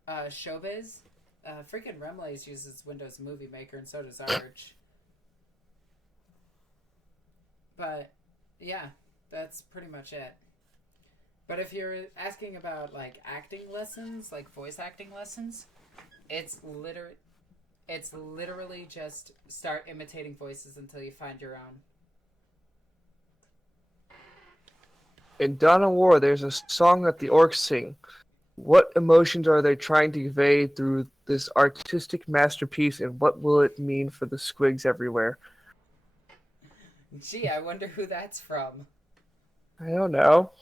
Showbiz. Freaking Remlays uses Windows Movie Maker, and so does Arch. But yeah, that's pretty much it. But if you're asking about like acting lessons, like voice acting lessons, it's literally just start imitating voices until you find your own. In Dawn of War, there's a song that the orcs sing. What emotions are they trying to convey through this artistic masterpiece, and what will it mean for the squigs everywhere? Gee, I wonder who that's from. I don't know.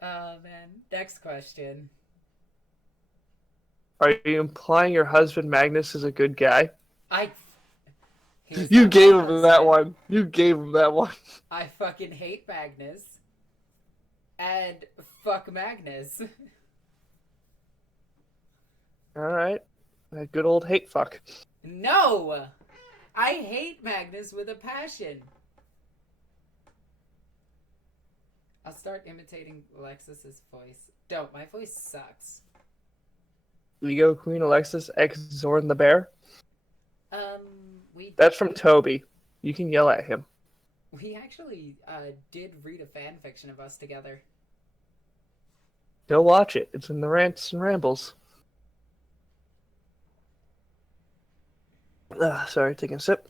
Oh, man. Next question. Are you implying your husband Magnus is a good guy? You gave him that one. You gave him that one. I fucking hate Magnus. And fuck Magnus. Alright. A good old hate fuck. No! I hate Magnus with a passion. I'll start imitating Alexis's voice. Don't, my voice sucks. EgoQueenAlexis X Zorn the Bear? That's from Toby. You can yell at him. We actually did read a fan fiction of us together. Go watch it. It's in the Rants and Rambles. Sorry, taking a sip.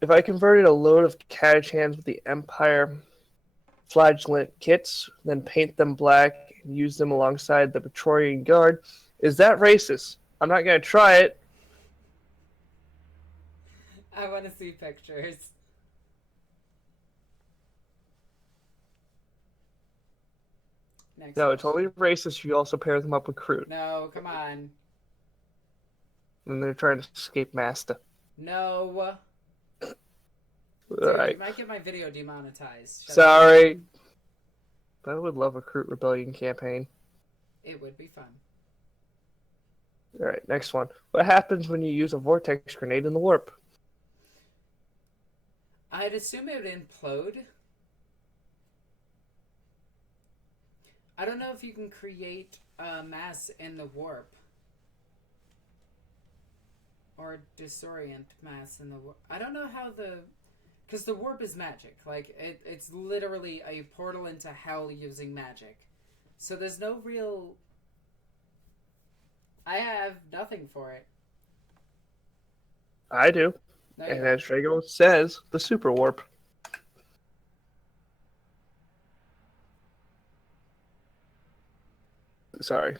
If I converted a load of Catachans with the Empire flagellant kits, then paint them black and use them alongside the Praetorian Guard, is that racist? I'm not going to try it. I want to see pictures. Next No, question. it's only racist if you also pair them up with crude. No, come on. And they're trying to escape Masta. No. Dude, Alright. you might get my video demonetized. Sorry. But I would love a Kroot Rebellion campaign. It would be fun. Alright, next one. What happens when you use a vortex grenade in the warp? I'd assume it would implode. I don't know if you can create mass in the warp. Or disorient mass in the warp. I don't know how the... Because the warp is magic. Like, it's literally a portal into hell using magic. So there's no real... I have nothing for it. I do. No, And as Drago says, the super warp. Sorry.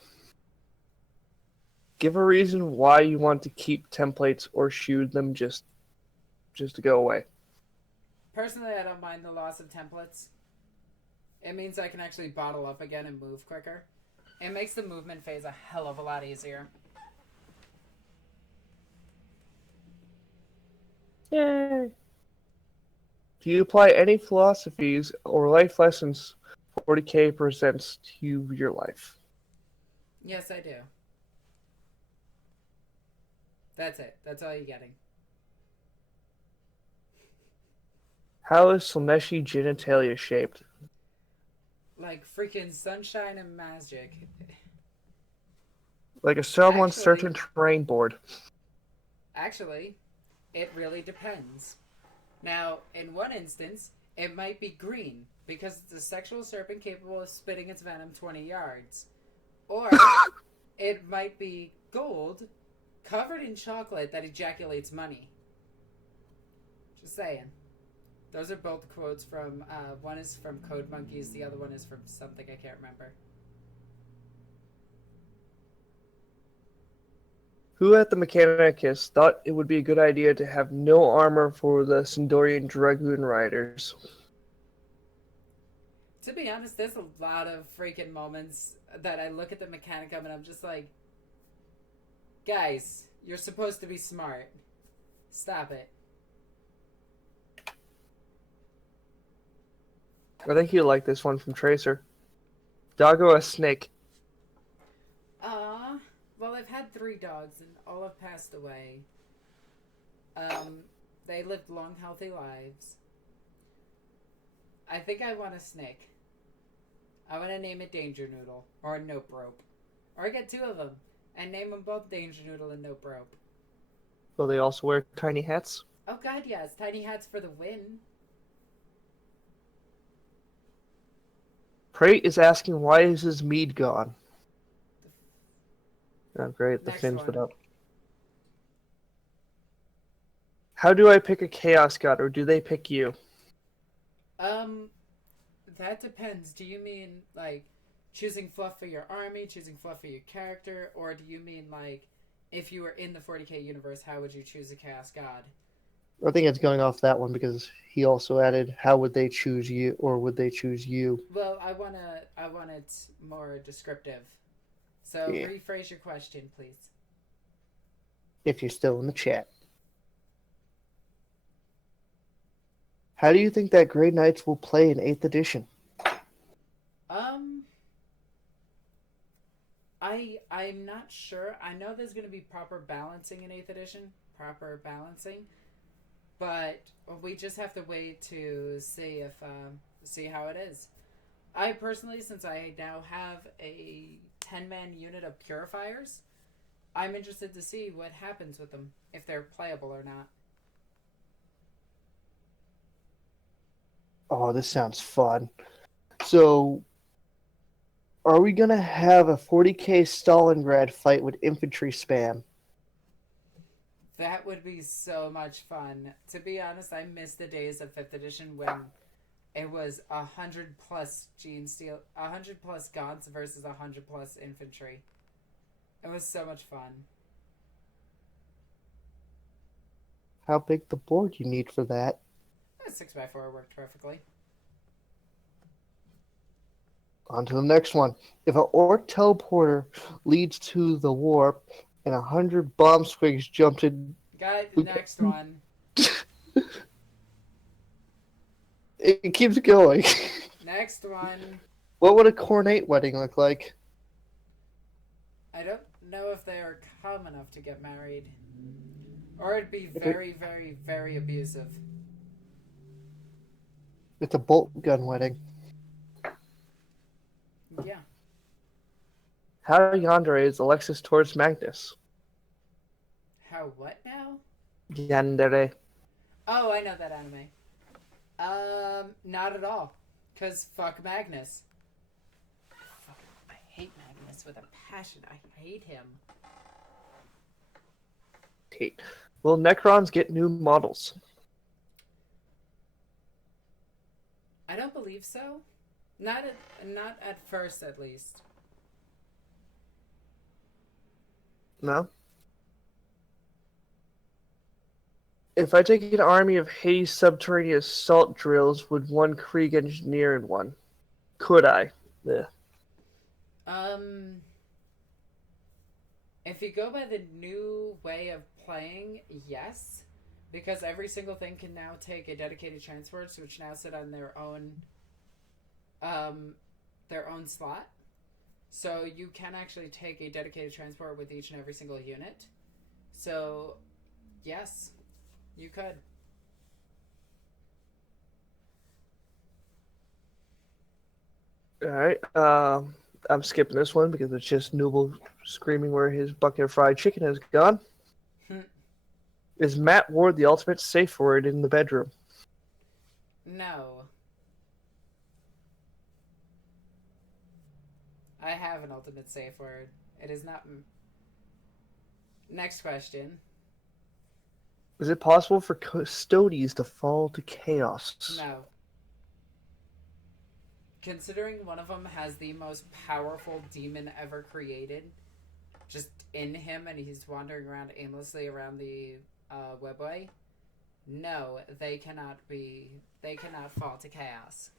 Give a reason why you want to keep templates or shoot them just to go away. Personally, I don't mind the loss of templates. It means I can actually bottle up again and move quicker. It makes the movement phase a hell of a lot easier. Yay! Do you apply any philosophies or life lessons 40K presents to your life? Yes, I do. That's it. That's all you're getting. How is Slaneshi genitalia shaped? Like freaking sunshine and magic. Like a someone's certain terrain board. Actually, it really depends. Now, in one instance, it might be green, because it's a sexual serpent capable of spitting its venom 20 yards. Or, it might be gold, covered in chocolate that ejaculates money. Just saying. Those are both quotes from, one is from Code Monkeys, the other one is from something I can't remember. Who at the Mechanicus thought it would be a good idea to have no armor for the Sindorian Dragoon Riders? To be honest, there's a lot of freaking moments that I look at the Mechanicum and I'm just like, guys, you're supposed to be smart. Stop it. I think you like this one from Tracer. Doggo a snake. Well, I've had 3 dogs and all have passed away. They lived long, healthy lives. I think I want a snake. I want to name it Danger Noodle or Nope Rope. Or get 2 of them and name them both Danger Noodle and Nope Rope. Will they also wear tiny hats? Oh god, yes. Tiny hats for the win. Prey is asking why is his mead gone? Oh great, the Next fins one. went up. How do I pick a Chaos God, or do they pick you? That depends. Do you mean, like, choosing fluff for your army, choosing fluff for your character, or do you mean, like, if you were in the 40k universe, how would you choose a Chaos God? I think it's going off that one because he also added, how would they choose you, or would they choose you? Well, I want it more descriptive. So Yeah. rephrase your question, please. If you're still in the chat. How do you think that Grey Knights will play in 8th edition? I'm not sure. I know there's going to be proper balancing in 8th edition. Proper balancing. But we just have to wait to see see how it is. I personally, since I now have a 10-man unit of purifiers, I'm interested to see what happens with them, if they're playable or not. Oh, this sounds fun. So, are we going to have a 40k Stalingrad fight with infantry spam? That would be so much fun. To be honest, I miss the days of 5th edition when it was 100 plus Genestealer, 100 plus gods versus 100 plus infantry. It was so much fun. How big the board you need for that? A 6x4 worked perfectly. On to the next one. If an orc teleporter leads to the warp and 100 bomb squigs jumped in... Got the next one. It keeps going. Next one. What would a cornate wedding look like? I don't know if they are calm enough to get married. Or it'd be very, very, very abusive. It's a bolt gun wedding. Yeah. How yandere is Alexis towards Magnus? How what now? Yandere. Oh, I know that anime. Not at all. Because fuck Magnus. I hate Magnus with a passion. I hate him. Hate. Will Necrons get new models? I don't believe so. Not at first, at least. No? If I take an army of Hades subterranean assault drills, would one Krieg engineer in one? Could I? Yeah. If you go by the new way of playing, yes. Because every single thing can now take a dedicated transports, which now sit on their own slot. So you can actually take a dedicated transport with each and every single unit. So, yes, you could. Alright, I'm skipping this one because it's just Nooble screaming where his bucket of fried chicken has gone. Is Matt Ward the ultimate safe word in the bedroom? No. I have an ultimate safe word. It is not... Next question. Is it possible for Custodes to fall to chaos? No. Considering one of them has the most powerful demon ever created, just in him, and he's wandering around aimlessly around the webway, no, they cannot fall to chaos.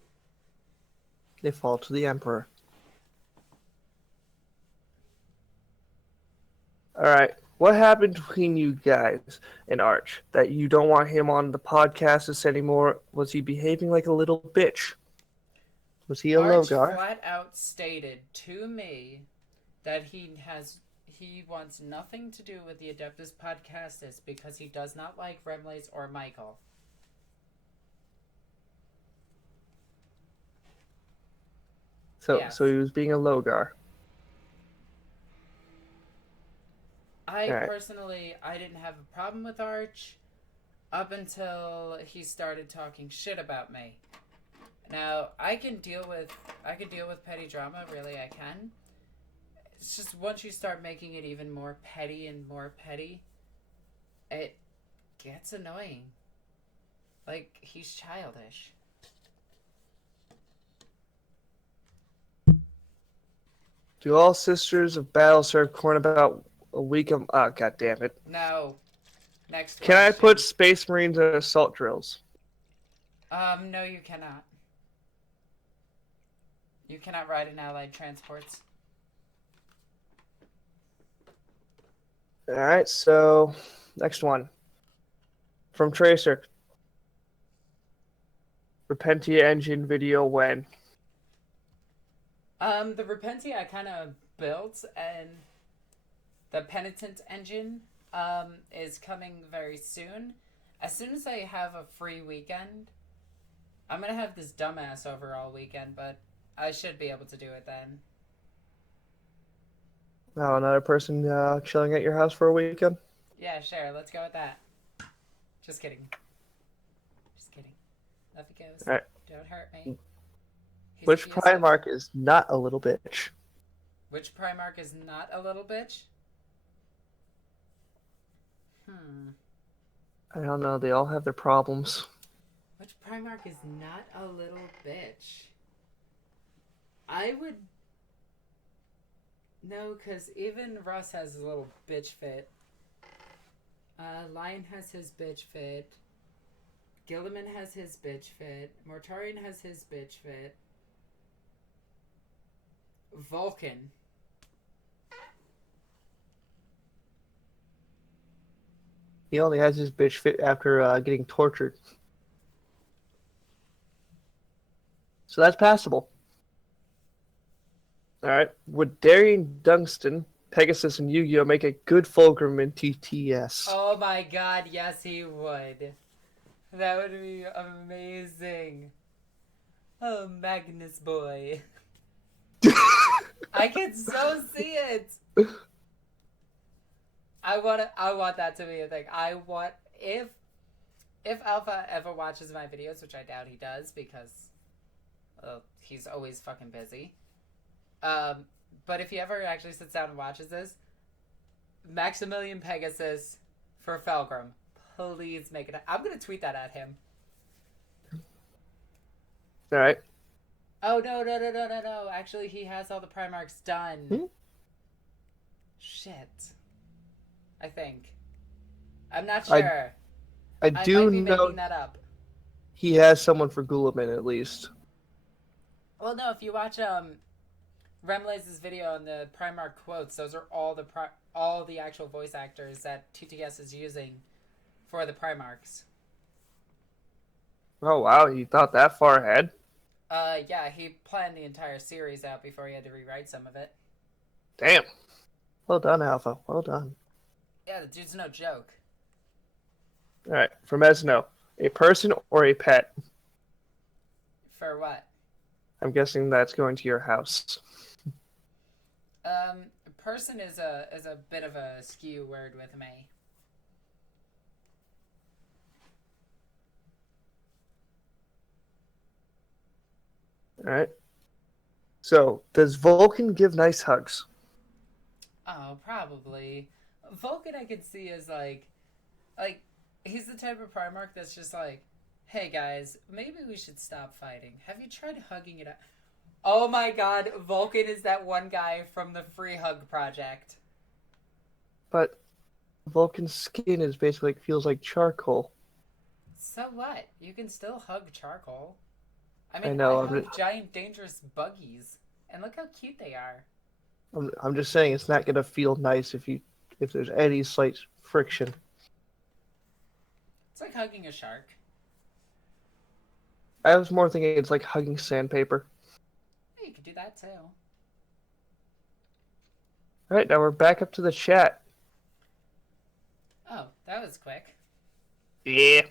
they fall to the Emperor. Alright, what happened between you guys and Arch that you don't want him on the podcast anymore? Was he behaving like a little bitch? Was he a Arch Logar? flat out stated to me that he wants nothing to do with the Adeptus podcastus because he does not like Remlace or Michael. So, Yes. so he was being a Logar. Personally, I didn't have a problem with Arch up until he started talking shit about me. Now, I can deal with petty drama, really I can. It's just once you start making it even more petty, it gets annoying. Like, he's childish. Do all Sisters of Battle serve corn about a week of... Oh, God damn it. No. Next Can I question. put Space Marines in assault drills? No, you cannot. You cannot ride in allied transports. Alright, so... Next one. From Tracer. Repentia engine video when? The Repentia I kind of built, and the Penitent engine is coming very soon. As soon as I have a free weekend, I'm going to have this dumbass over all weekend, but I should be able to do it then. Oh, another person chilling at your house for a weekend? Yeah, sure. Let's go with that. Just kidding. Just kidding. Off it goes. Alright. Don't hurt me. Which Primarch is not a little bitch? Which Primarch is not a little bitch? I don't know. They all have their problems. Which Primarch is not a little bitch? I would... No, because even Russ has his little bitch fit. Lion has his bitch fit. Gilliman has his bitch fit. Mortarion has his bitch fit. Vulcan. He only has his bitch fit after getting tortured. So that's passable. Alright. Would Darian Dunstan, Pegasus, and Yu-Gi-Oh! Make a good Fulcrum in TTS? Oh my god, yes he would. That would be amazing. Oh, Magnus boy. I can so see it. I want that to be a thing. I want if Alpha ever watches my videos, which I doubt he does because he's always fucking busy. But if he ever actually sits down and watches this, Maximilian Pegasus for Felgrim. Please make it. I'm gonna tweet that at him. Alright. Oh, no. Actually, he has all the Primarchs done. Shit. I think. I'm not sure. I do might be know making that up. he has someone for Gulaman at least. Well, no, if you watch Remlace's video on the Primarch quotes, those are all the actual voice actors that TTS is using for the Primarchs. Oh wow, he thought that far ahead? Yeah, he planned the entire series out before he had to rewrite some of it. Damn. Well done, Alpha. Well done. Yeah, the dude's no joke. Alright, from Esno. A person or a pet? For what? I'm guessing that's going to your house. Person is a bit of a skew word with me. Alright. So, does Vulcan give nice hugs? Oh, probably. Vulcan I could see as like he's the type of Primarch that's just like, hey guys, maybe we should stop fighting. Have you tried hugging it out? Oh my god, Vulcan is that one guy from the Free Hug Project. But Vulcan's skin is basically feels like charcoal. So what? You can still hug charcoal. I mean, know. I have giant dangerous buggies, and look how cute they are. I'm just saying it's not gonna feel nice if there's any slight friction. It's like hugging a shark. I was more thinking it's like hugging sandpaper. Yeah, you could do that too. All right, now we're back up to the chat. Oh, that was quick. Yeah.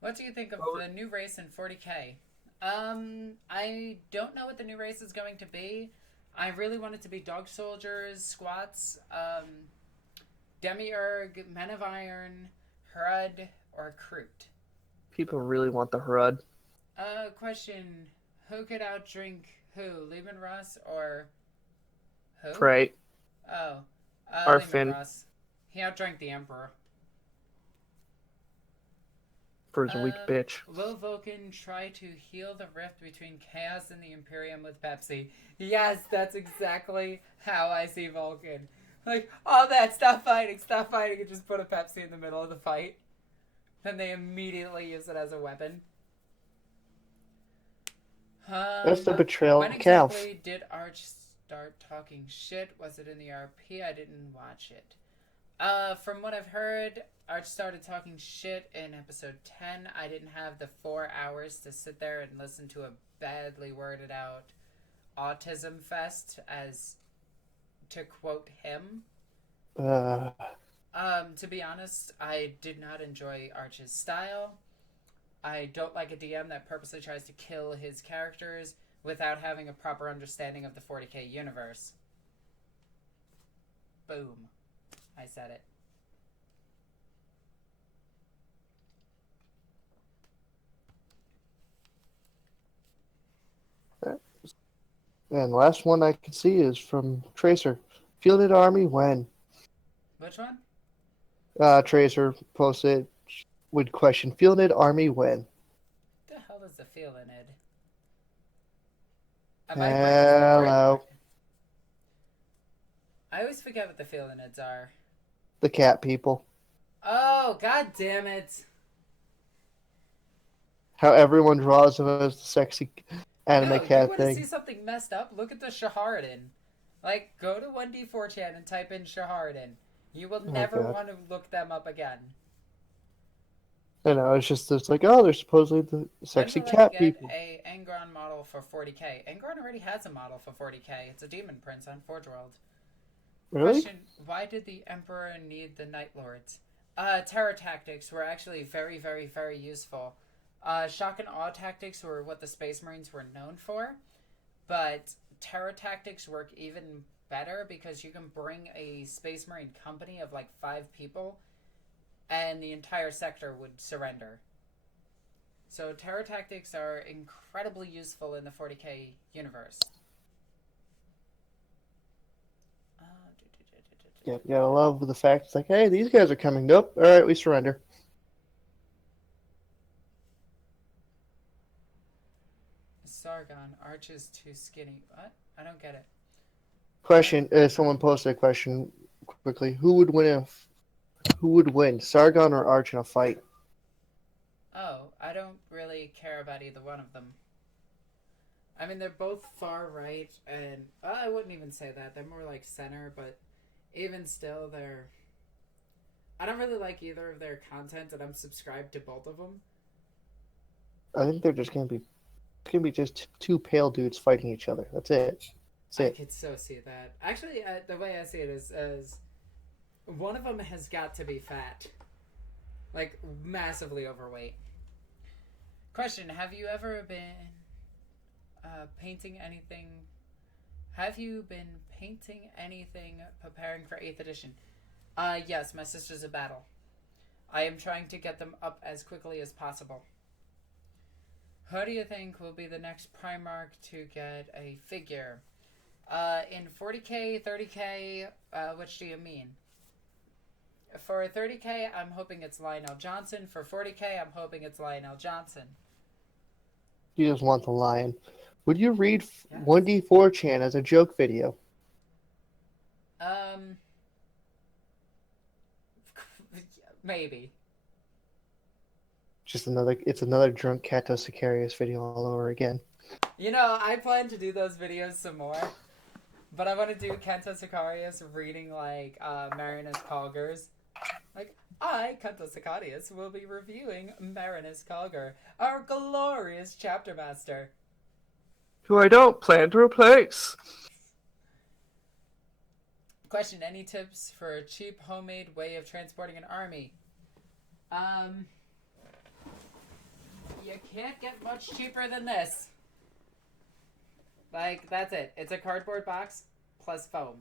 What do you think of the new race in 40k? I don't know what the new race is going to be. I really want it to be dog soldiers, squats, demiurge, men of iron, Hrud, or Kroot. People really want the Hrud. Question: who could outdrink who? Lehman Russ or who? Right. Oh, Our Lehman Finn. Russ. He outdrank the Emperor. For his weak bitch. Will Vulcan try to heal the rift between Chaos and the Imperium with Pepsi? Yes, that's exactly how I see Vulcan. Like, all that, stop fighting, and just put a Pepsi in the middle of the fight. Then they immediately use it as a weapon. That's the betrayal when of Calf. exactly did Arch start talking shit? Was it in the RP? I didn't watch it. From what I've heard, Arch started talking shit in episode 10. I didn't have the 4 hours to sit there and listen to a badly worded out autism fest, as to quote him. To be honest, I did not enjoy Arch's style. I don't like a DM that purposely tries to kill his characters without having a proper understanding of the 40k universe. Boom. I said it. And the last one I can see is from Tracer. Fielded army when? Which one? Tracer posted with question. Fielded army when? What the hell is the feeling, Ed? Hello. I always forget what the feelinids are. The cat people. Oh, god damn it. How everyone draws them as the sexy anime cat you want to thing. see something messed up? Look at the Shahardan. Like, go to 1D4chan and type in Shahardan. You will never want to look them up again. I know, it's like, oh, they're supposedly the sexy cat people. A Angron model for 40k. Angron already has a model for 40k. It's a demon prince on Forge World. Really? Question: why did the Emperor need the Night Lords? Terror tactics were actually very, very, very useful. Shock and awe tactics were what the Space Marines were known for, but terror tactics work even better because you can bring a Space Marine company of like 5 people and the entire sector would surrender. So terror tactics are incredibly useful in the 40k universe. Yeah, you gotta love the fact it's like, hey, these guys are coming. Nope. All right, we surrender. Sargon, Arch is too skinny. What? I don't get it. Question: someone posted a question quickly. Who would win, Sargon or Arch in a fight? Oh, I don't really care about either one of them. I mean, they're both far right, and I wouldn't even say that. They're more like center, but even still, I don't really like either of their content, and I'm subscribed to both of them. I think they're just gonna be just 2 pale dudes fighting each other. That's it. I could so see that. Actually, the way I see it is one of them has got to be fat. Like, massively overweight. Question: have you ever been painting anything? Have you been painting anything preparing for 8th edition? Yes, my Sisters of Battle. I am trying to get them up as quickly as possible. Who do you think will be the next Primarch to get a figure? In 40k, 30k, which do you mean? For 30k, I'm hoping it's Lionel Johnson. For 40k, I'm hoping it's Lionel Johnson. You just want the lion. Would you read 1D4chan as a joke video? Maybe. It's another drunk Kato Sicarius video all over again. You know, I plan to do those videos some more. But I want to do Kento Sicarius reading, like, Marinus Calgers. Like, I, Kento Sicarius, will be reviewing Marinus Calger, our glorious chapter master. Who I don't plan to replace. Question, any tips for a cheap homemade way of transporting an army? You can't get much cheaper than this. Like, that's it. It's a cardboard box plus foam.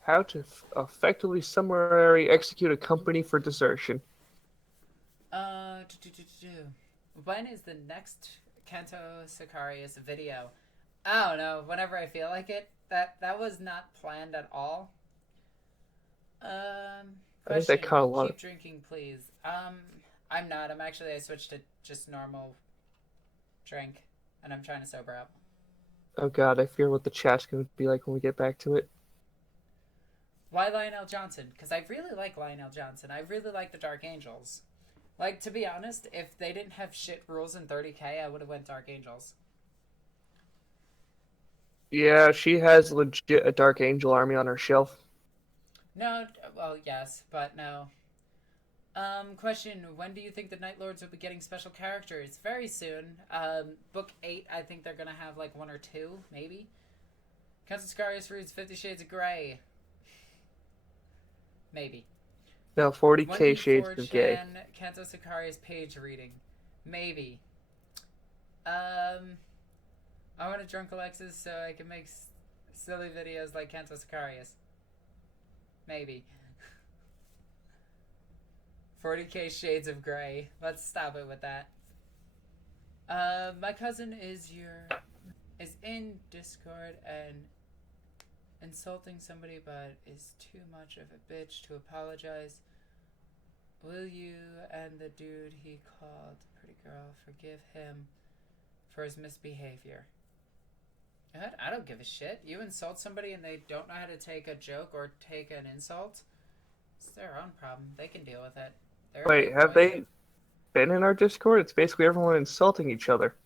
How to effectively summarily execute a company for desertion. When is the next Kento Sicarius video? I don't know. Whenever I feel like it. That was not planned at all. I think that caught a lot. Keep drinking, please. I'm not. I switched to just normal drink, and I'm trying to sober up. Oh god, I fear what the chat's going to be like when we get back to it. Why Lionel Johnson? Because I really like Lionel Johnson. I really like the Dark Angels. Like, to be honest, if they didn't have shit rules in 30k, I would have went Dark Angels. Yeah, she has legit a Dark Angel army on her shelf. No, well, yes, but no. Question, when do you think the Night Lords will be getting special characters? Very soon. Book 8, I think they're gonna have, like, 1 or 2, maybe. Council Scarius reads 50 Shades of Grey. Maybe. No, 40k Shades of Gay. Kanto Sicarius page reading. Maybe. I want a drunk Alexis so I can make silly videos like Kanto Sicarius. Maybe. 40k Shades of Grey. Let's stop it with that. My cousin is in Discord and insulting somebody, but is too much of a bitch to apologize. Will you and the dude he called pretty girl forgive him for his misbehavior? I don't give a shit. You insult somebody and they don't know how to take a joke or take an insult, it's their own problem. They can deal with it. Wait, have they been in our Discord? It's basically everyone insulting each other.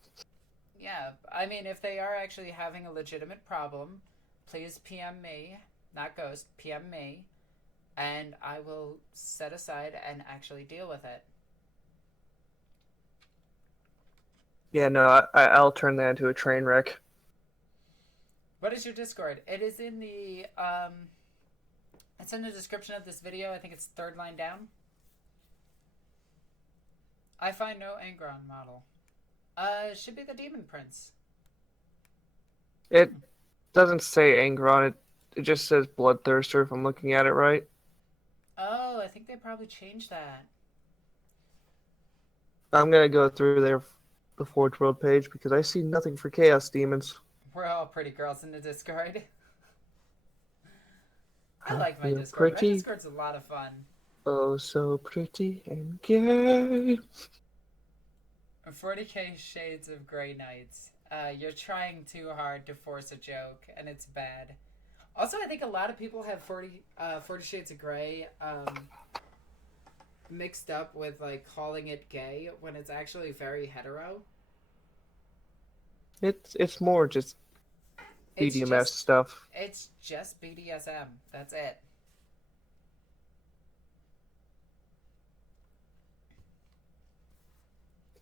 Yeah, I mean, if they are actually having a legitimate problem, please PM me, not Ghost, PM me, and I will set aside and actually deal with it. Yeah, no, I'll turn that into a train wreck. What is your Discord? It is in the, it's in the description of this video. I think it's 3rd line down. I find no Angron model. It should be the Demon Prince. It doesn't say Angron. It just says Bloodthirster if I'm looking at it right. Oh, I think they probably changed that. I'm going to go through the Forge World page because I see nothing for Chaos Demons. We're all pretty girls in the Discord. I like my Discord. Pretty. My Discord's a lot of fun. Oh, so pretty and gay. 40k Shades of Grey Knights. You're trying too hard to force a joke, and it's bad. Also, I think a lot of people have 40 Shades of Grey mixed up with, like, calling it gay when it's actually very hetero. It's more just BDMS stuff. It's just BDSM. That's it.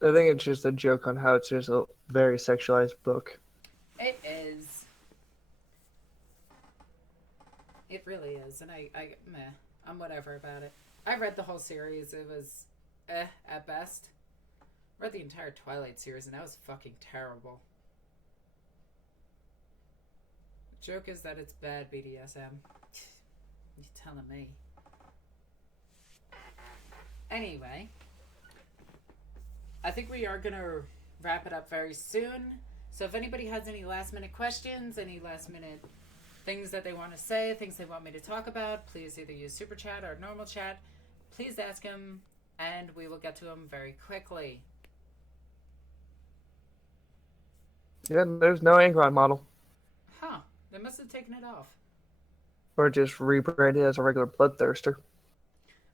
I think it's just a joke on how it's just a very sexualized book. It is. It really is, and I'm whatever about it. I read the whole series. It was at best. Read the entire Twilight series, and that was fucking terrible. The joke is that it's bad BDSM. You're telling me. Anyway, I think we are going to wrap it up very soon. So if anybody has any last minute questions, any last minute things that they want to say, things they want me to talk about, please either use Super Chat or normal chat. Please ask them, and we will get to them very quickly. Yeah, there's no Angron model. Huh. They must have taken it off. Or just rebranded as a regular Bloodthirster.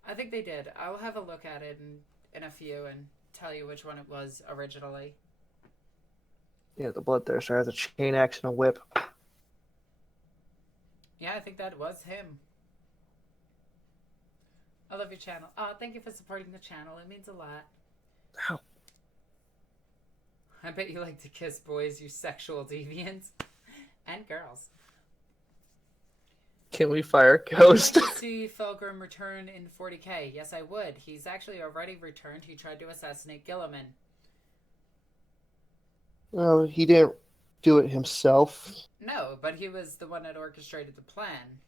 I think they did. I'll have a look at it in a few and tell you which one it was originally. Yeah, the Bloodthirster has a chain axe and a whip. Yeah, I think that was him. I love your channel. Oh, thank you for supporting the channel. It means a lot. Ow. I bet you like to kiss boys, you sexual deviants. And girls. Can we fire Would you Ghost? like to see Felgrim return in 40k? Yes, I would. He's actually already returned. He tried to assassinate Gilliman. Well, he didn't do it himself. No, but he was the one that orchestrated the plan.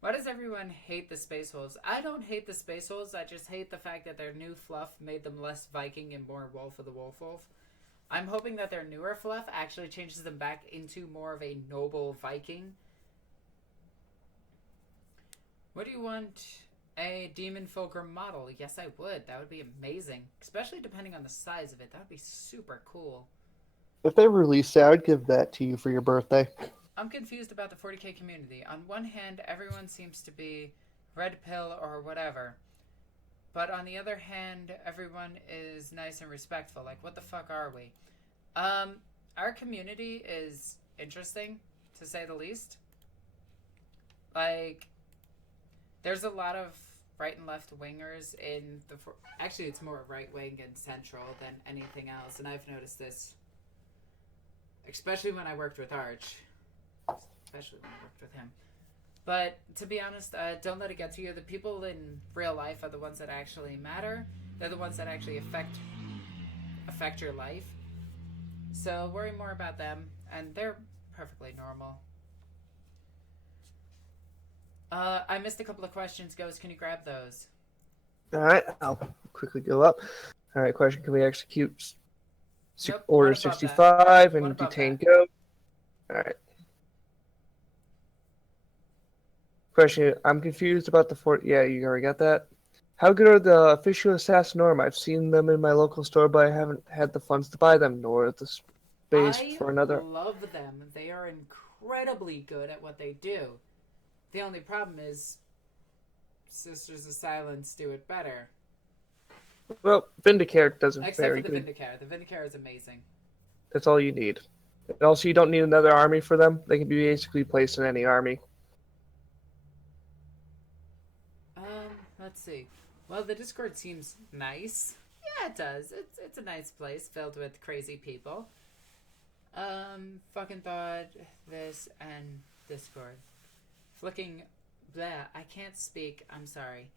Why does everyone hate the Space Wolves? I don't hate the Space Wolves. I just hate the fact that their new fluff made them less Viking and more Wolf of the Wolf Wolf. I'm hoping that their newer fluff actually changes them back into more of a noble Viking. Would you want a Demon Fulcrum model? Yes, I would. That would be amazing. Especially depending on the size of it. That would be super cool. If they released that, I'd give that to you for your birthday. I'm confused about the 40k community. On one hand, everyone seems to be red pill or whatever. But on the other hand, everyone is nice and respectful. Like, what the fuck are we? Our community is interesting, to say the least. Like, there's a lot of right and left wingers in the... Actually, it's more right wing and central than anything else. And I've noticed this, especially when I worked with Arch. Especially when I worked with him. But to be honest, don't let it get to you. The people in real life are the ones that actually matter. They're the ones that actually affect your life. So worry more about them, and they're perfectly normal. I missed a couple of questions. Ghost, can you grab those? All right, I'll quickly go up. All right, question: can we execute Nope, Order 65 and detain Ghost? All right. Question: I'm confused about the fort. Yeah, you already got that. How good are the official Assassinorum? I've seen them in my local store, but I haven't had the funds to buy them, nor the space for another. I love them. They are incredibly good at what they do. The only problem is Sisters of Silence do it better. Well, Vindicare does it very Except for the good. Vindicare. The Vindicare is amazing. That's all you need. And also, you don't need another army for them. They can be basically placed in any army. Let's see. Well, the Discord seems nice. Yeah, it does. It's a nice place filled with crazy people. Fucking thought this and Discord. Flicking blah. I can't speak. I'm sorry.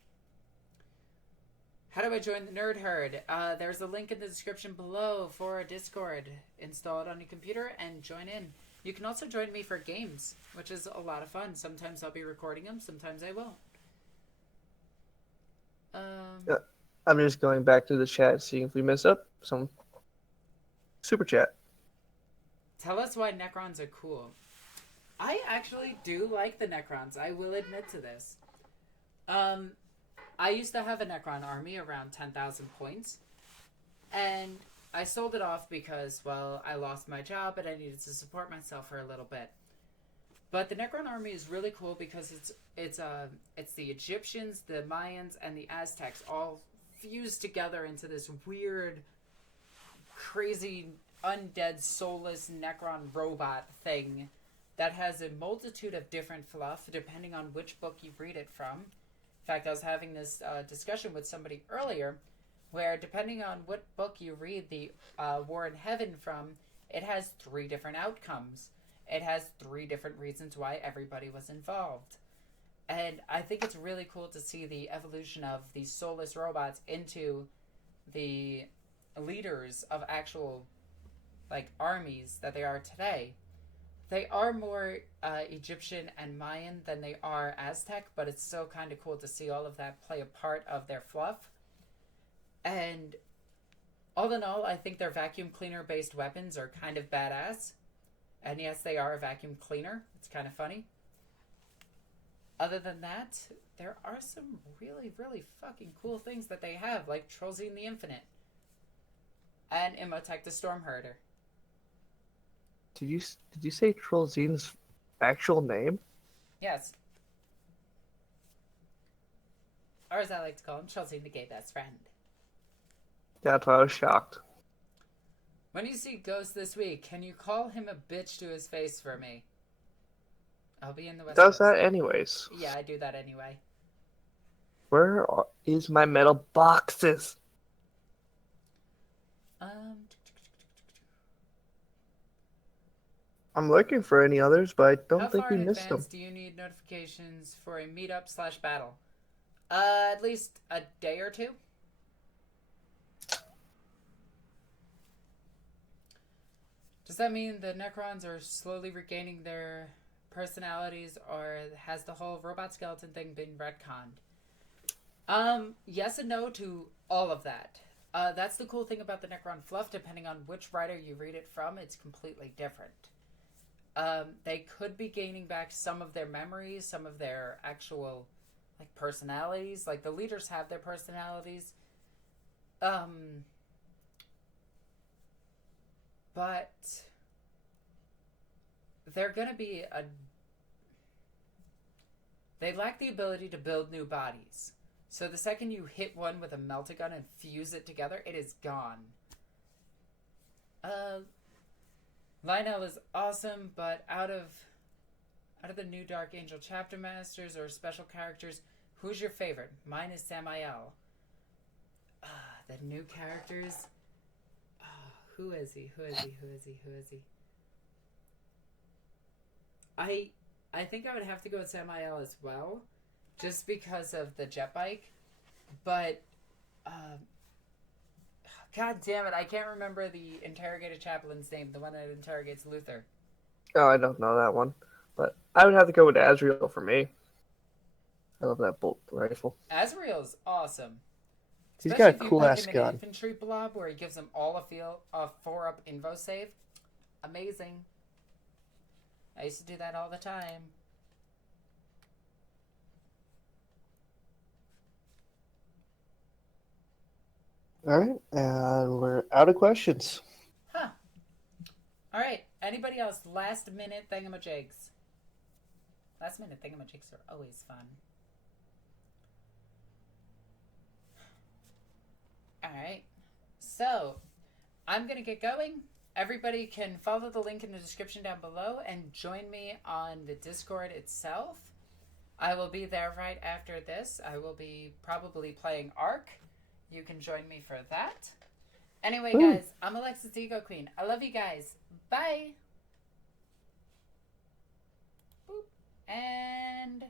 How do I join the Nerd Herd? There's a link in the description below for a Discord. Install it on your computer and join in. You can also join me for games, which is a lot of fun. Sometimes I'll be recording them, sometimes I won't. I'm just going back to the chat, seeing if we missed up some super chat. Tell us why Necrons are cool. I actually do like the Necrons. I will admit to this. I used to have a Necron army around 10,000 points. And I sold it off because, well, I lost my job and I needed to support myself for a little bit. But the Necron army is really cool because it's the Egyptians, the Mayans, and the Aztecs all fused together into this weird, crazy, undead, soulless Necron robot thing that has a multitude of different fluff depending on which book you read it from. In fact, I was having this discussion with somebody earlier where depending on what book you read the War in Heaven from, it has 3 different outcomes. It has 3 different reasons why everybody was involved. And I think it's really cool to see the evolution of these soulless robots into the leaders of actual, like, armies that they are today. They are more Egyptian and Mayan than they are Aztec, but it's still kind of cool to see all of that play a part of their fluff. And all in all, I think their vacuum cleaner-based weapons are kind of badass. And yes, they are a vacuum cleaner. It's kind of funny. Other than that, there are some really, really fucking cool things that they have, like Trollzine the Infinite. And Imhotep the Stormherder. Did you say Trollzine's actual name? Yes. or as I like to call him, Chelsea the gay best friend. That's why I was shocked. When you see Ghost this week, can you call him a bitch to his face for me? I'll be in the West Does Coast. that anyways? Yeah, I do that anyway. Where is my metal boxes? I'm looking for any others, but I don't How think far we in missed them. advance do you need notifications for a meetup/battle? At least a day or two. Does that mean the Necrons are slowly regaining their personalities, or has the whole robot skeleton thing been retconned? Yes and no to all of that. That's the cool thing about the Necron fluff. Depending on which writer you read it from, it's completely different. They could be gaining back some of their memories, some of their actual, like, personalities. Like, the leaders have their personalities. But they're gonna be they lack the ability to build new bodies. So the second you hit one with a melt-a-gun and fuse it together, it is gone. Lionel is awesome, but out of the new Dark Angel chapter masters or special characters, who's your favorite? Mine is Samael. The new characters. Who is he? I think I would have to go with Samael as well, just because of the jet bike. But God damn it, I can't remember the interrogator chaplain's name, the one that interrogates Luther. Oh, I don't know that one. But I would have to go with Azrael for me. I love that bolt rifle. Azrael's awesome. He's Especially got a cool ass if you gun. an infantry blob where he gives them all a 4-up invo save. Amazing. I used to do that all the time. All right, and we're out of questions. Huh. All right. Anybody else? Last minute thingamajigs. Last minute thingamajigs are always fun. All right. So, I'm going to get going. Everybody can follow the link in the description down below and join me on the Discord itself. I will be there right after this. I will be probably playing Ark. You can join me for that. Anyway, guys, I'm Alexis the Ego Queen. I love you guys. Bye. Boop. And